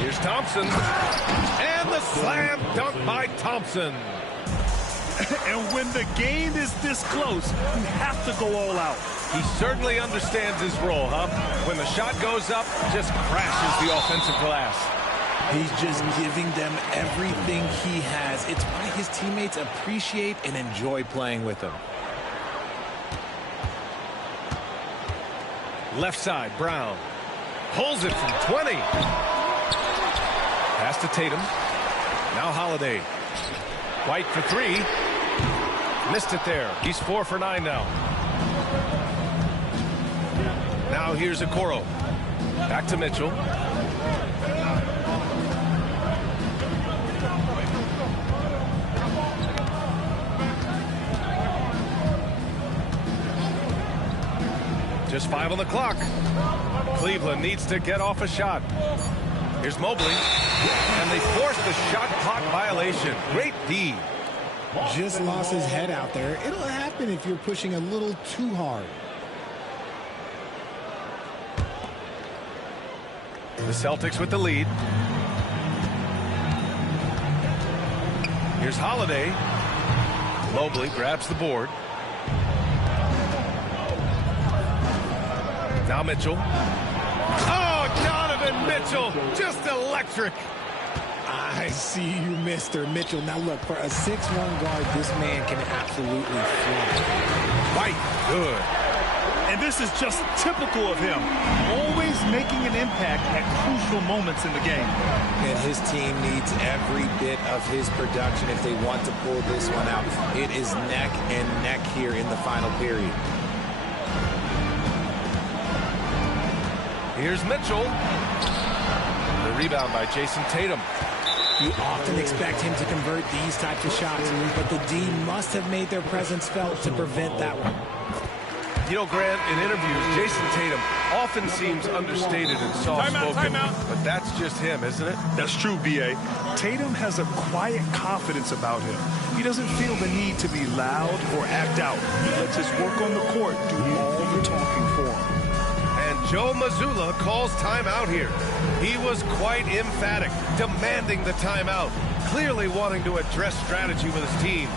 Here's Thompson. And the slam dunk by Thompson. And when the game is this close, you have to go all out. He certainly understands his role, huh? When the shot goes up, just crashes the offensive glass. He's just giving them everything he has. It's why his teammates appreciate and enjoy playing with him. Left side, Brown. Pulls it from 20. Pass to Tatum. Now Holiday. White for three. Missed it there. He's 4 for 9 now. Now here's Okoro. Back to Mitchell. Just 5 on the clock. Cleveland needs to get off a shot. Here's Mobley. And they force the shot clock violation. Great D. Just lost his head out there. It'll happen if you're pushing a little too hard. The Celtics with the lead. Here's Holiday. Mobley grabs the board. Now Mitchell. Oh, Donovan Mitchell, just electric. I see you, Mr. Mitchell. Now look, for a 6'1" guard, this man can absolutely fly. White, good. And this is just typical of him. Always making an impact at crucial moments in the game. And his team needs every bit of his production if they want to pull this one out. It is neck and neck here in the final period. Here's Mitchell. The rebound by Jason Tatum. You often expect him to convert these types of shots, but the D must have made their presence felt to prevent that one. You know, Grant, in interviews, Jason Tatum often seems understated and soft-spoken, but that's just him, isn't it? That's true, B.A. Tatum has a quiet confidence about him. He doesn't feel the need to be loud or act out. He lets his work on the court do all the talking for him. And Joe Mazzulla calls timeout here. He was quite emphatic, demanding the timeout, clearly wanting to address strategy with his team.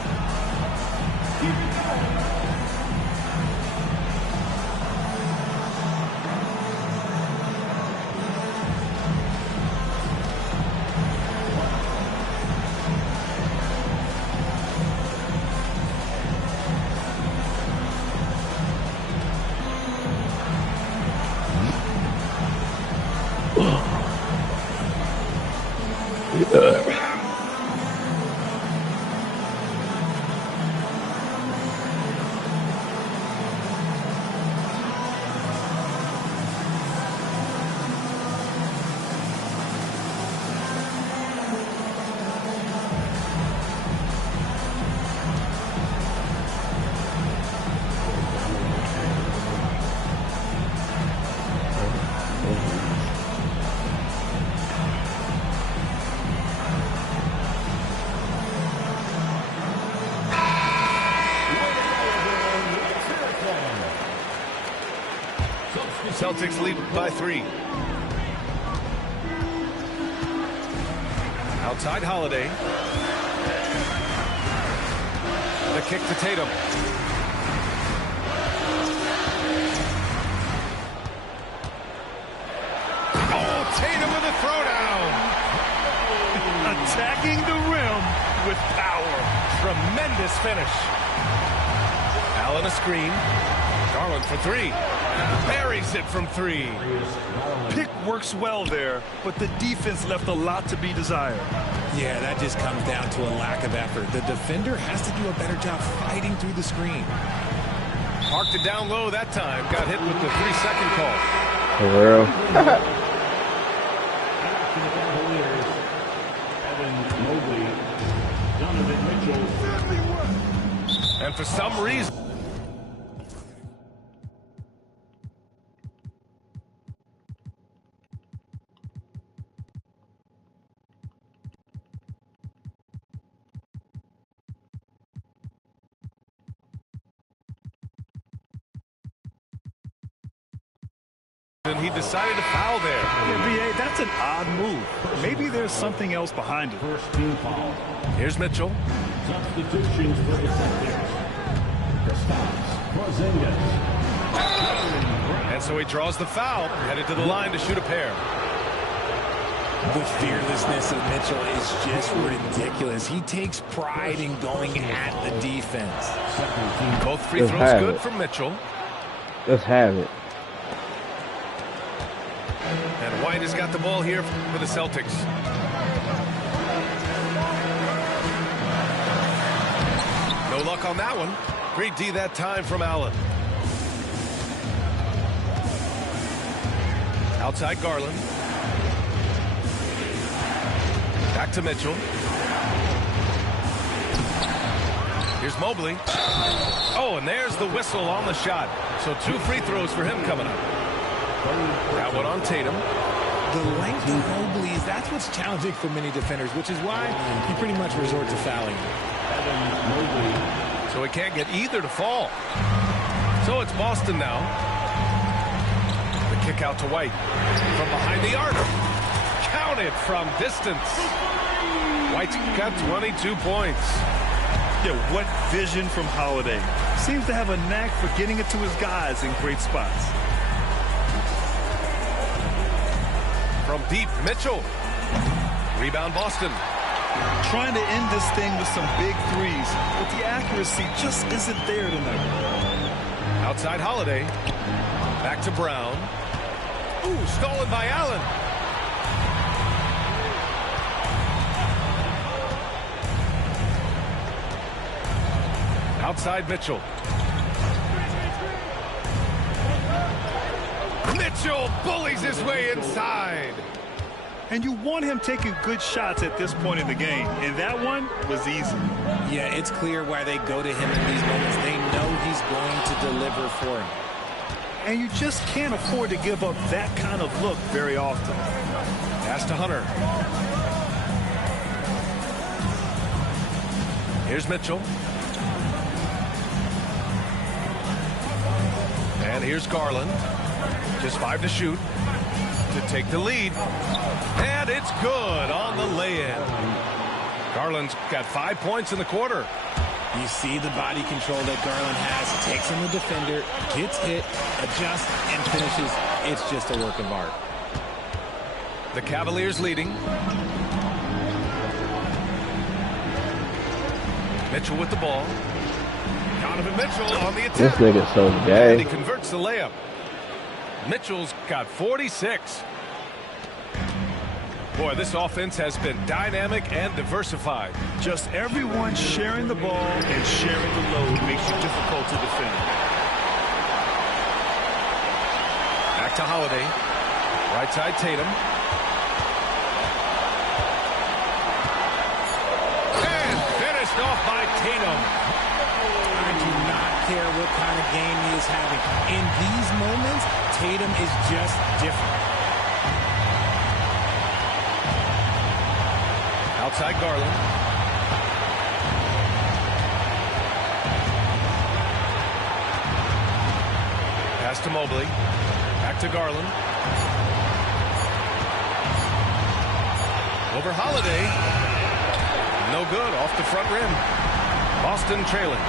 Celtics lead by 3. Outside Holiday. The kick to Tatum. Oh, Tatum with a throwdown. Attacking the rim with power. Tremendous finish. Allen a screen. Garland for 3. Buries it from 3. Pick works well there, but the defense left a lot to be desired. Yeah, that just comes down to a lack of effort. The defender has to do a better job fighting through the screen. Marked it down low that time. Got hit with the 3-second call. For real. Evan Mobley, Donovan Mitchell. And for some reason, he decided to foul there. Yeah, B.A., that's an odd move. Maybe there's something else behind it. First team foul. Here's Mitchell. Substitutions for the Celtics. Porzingis. And so he draws the foul, headed to the line to shoot a pair. The fearlessness of Mitchell is just ridiculous. He takes pride in going at the defense. Both free throws good from Mitchell. Let's have it. And White has got the ball here for the Celtics. No luck on that one. Great D that time from Allen. Outside Garland. Back to Mitchell. Here's Mobley. Oh, and there's the whistle on the shot. So 2 free throws for him coming up. That one on Tatum. The length of Mobley, that's what's challenging for many defenders, which is why you pretty much resort to fouling. So he can't get either to fall. So it's Boston now. The kick out to White. From behind the arc. Counted from distance. White's got 22 points. Yeah, what vision from Holiday. Seems to have a knack for getting it to his guys in great spots. From deep, Mitchell. Rebound, Boston. Trying to end this thing with some big threes, but the accuracy just isn't there tonight. Outside Holiday. Back to Brown. Ooh, stolen by Allen. Outside Mitchell. Mitchell bullies his way inside. And you want him taking good shots at this point in the game, and that one was easy. Yeah, it's clear why they go to him in these moments. They know he's going to deliver for him. And you just can't afford to give up that kind of look very often. Pass to Hunter. Here's Mitchell. And here's Garland. Just 5 to shoot to take the lead. And it's good on the lay-in. Garland's got 5 points in the quarter. You see the body control that Garland has. Takes on the defender, gets hit, adjusts, and finishes. It's just a work of art. The Cavaliers leading. Mitchell with the ball. Donovan Mitchell on the attack. This nigga's so gay. And he converts the layup. Mitchell's got 46. Boy, this offense has been dynamic and diversified. Just everyone sharing the ball and sharing the load makes you difficult to defend. Back to Holiday. Right side Tatum. And finished off by Tatum. I do not care what kind of game he is having. In these moments, Tatum is just different. Outside Garland. Pass to Mobley. Back to Garland. Over Holiday. No good. Off the front rim. Boston trailing.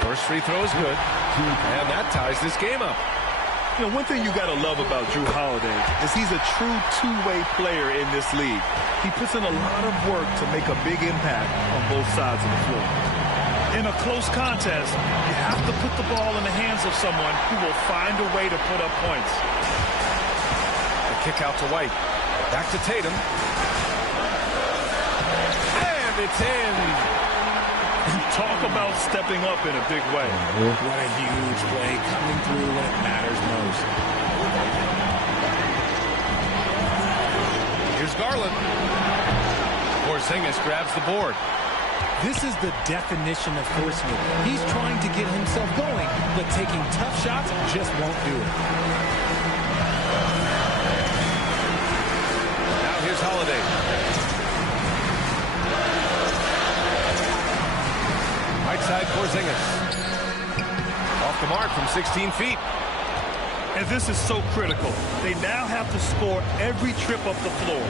First free throw is good. And that ties this game up. You know, one thing you got to love about Jrue Holiday is he's a true two-way player in this league. He puts in a lot of work to make a big impact on both sides of the floor. In a close contest, you have to put the ball in the hands of someone who will find a way to put up points. The kick out to White. Back to Tatum. And it's in. Talk about stepping up in a big way. What a huge play coming through when it matters most. Here's Garland. Porzingis grabs the board. This is the definition of forcing it. He's trying to get himself going, but taking tough shots just won't do it. Now here's Holiday. side, Porzingis. Off the mark from 16 feet. And this is so critical. They now have to score every trip up the floor.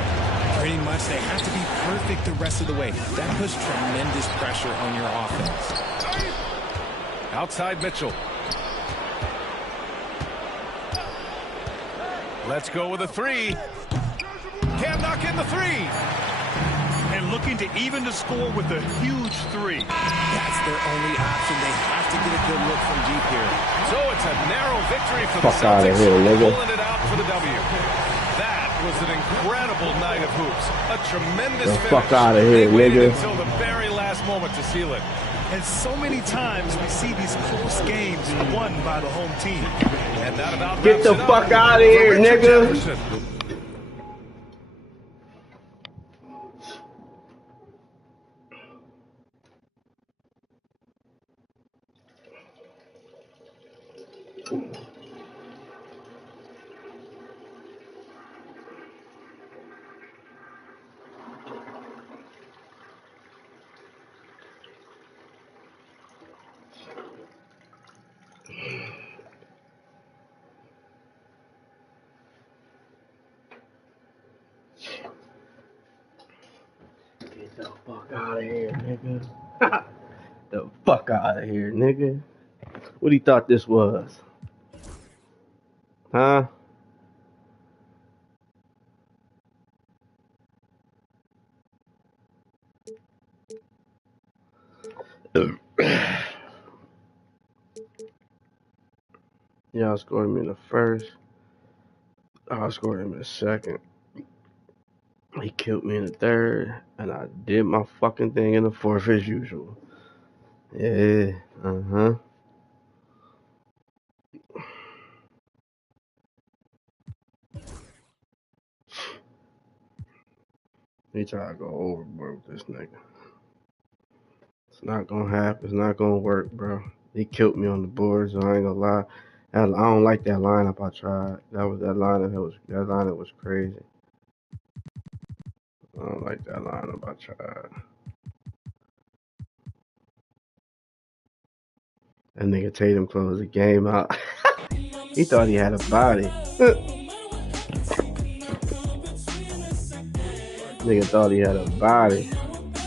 Pretty much, they have to be perfect the rest of the way. That puts tremendous pressure on your offense. Outside Mitchell. Let's go with a three. Can't knock in the three. And looking to even the score with a huge three. That's their only option. They have to get a good look from deep here. So it's a narrow victory for Fuck the outta Celtics. here, nigga. Pulling it out for the W. That was an incredible night of hoops. A tremendous finish. Fuck outta here, They waited nigga. until the very last moment to seal it. And so many times we see these close games won by the home team. And that about Get wraps the it up fuck outta for here, Richard nigga. Jefferson. Get the fuck out of here, nigga. The fuck out of here, nigga. What he thought this was? Huh? Y'all scored me in the first. I scored him in the second. He killed me in the third. And I did my fucking thing in the fourth as usual. Yeah. Uh-huh. He try to go overboard with this nigga. It's not gonna happen. It's not gonna work, bro. He killed me on the board, so I ain't gonna lie. I don't like that lineup I tried. That lineup was crazy. I don't like that lineup I tried. That nigga Tatum closed the game out. He thought he had a body. Nigga thought he had a body.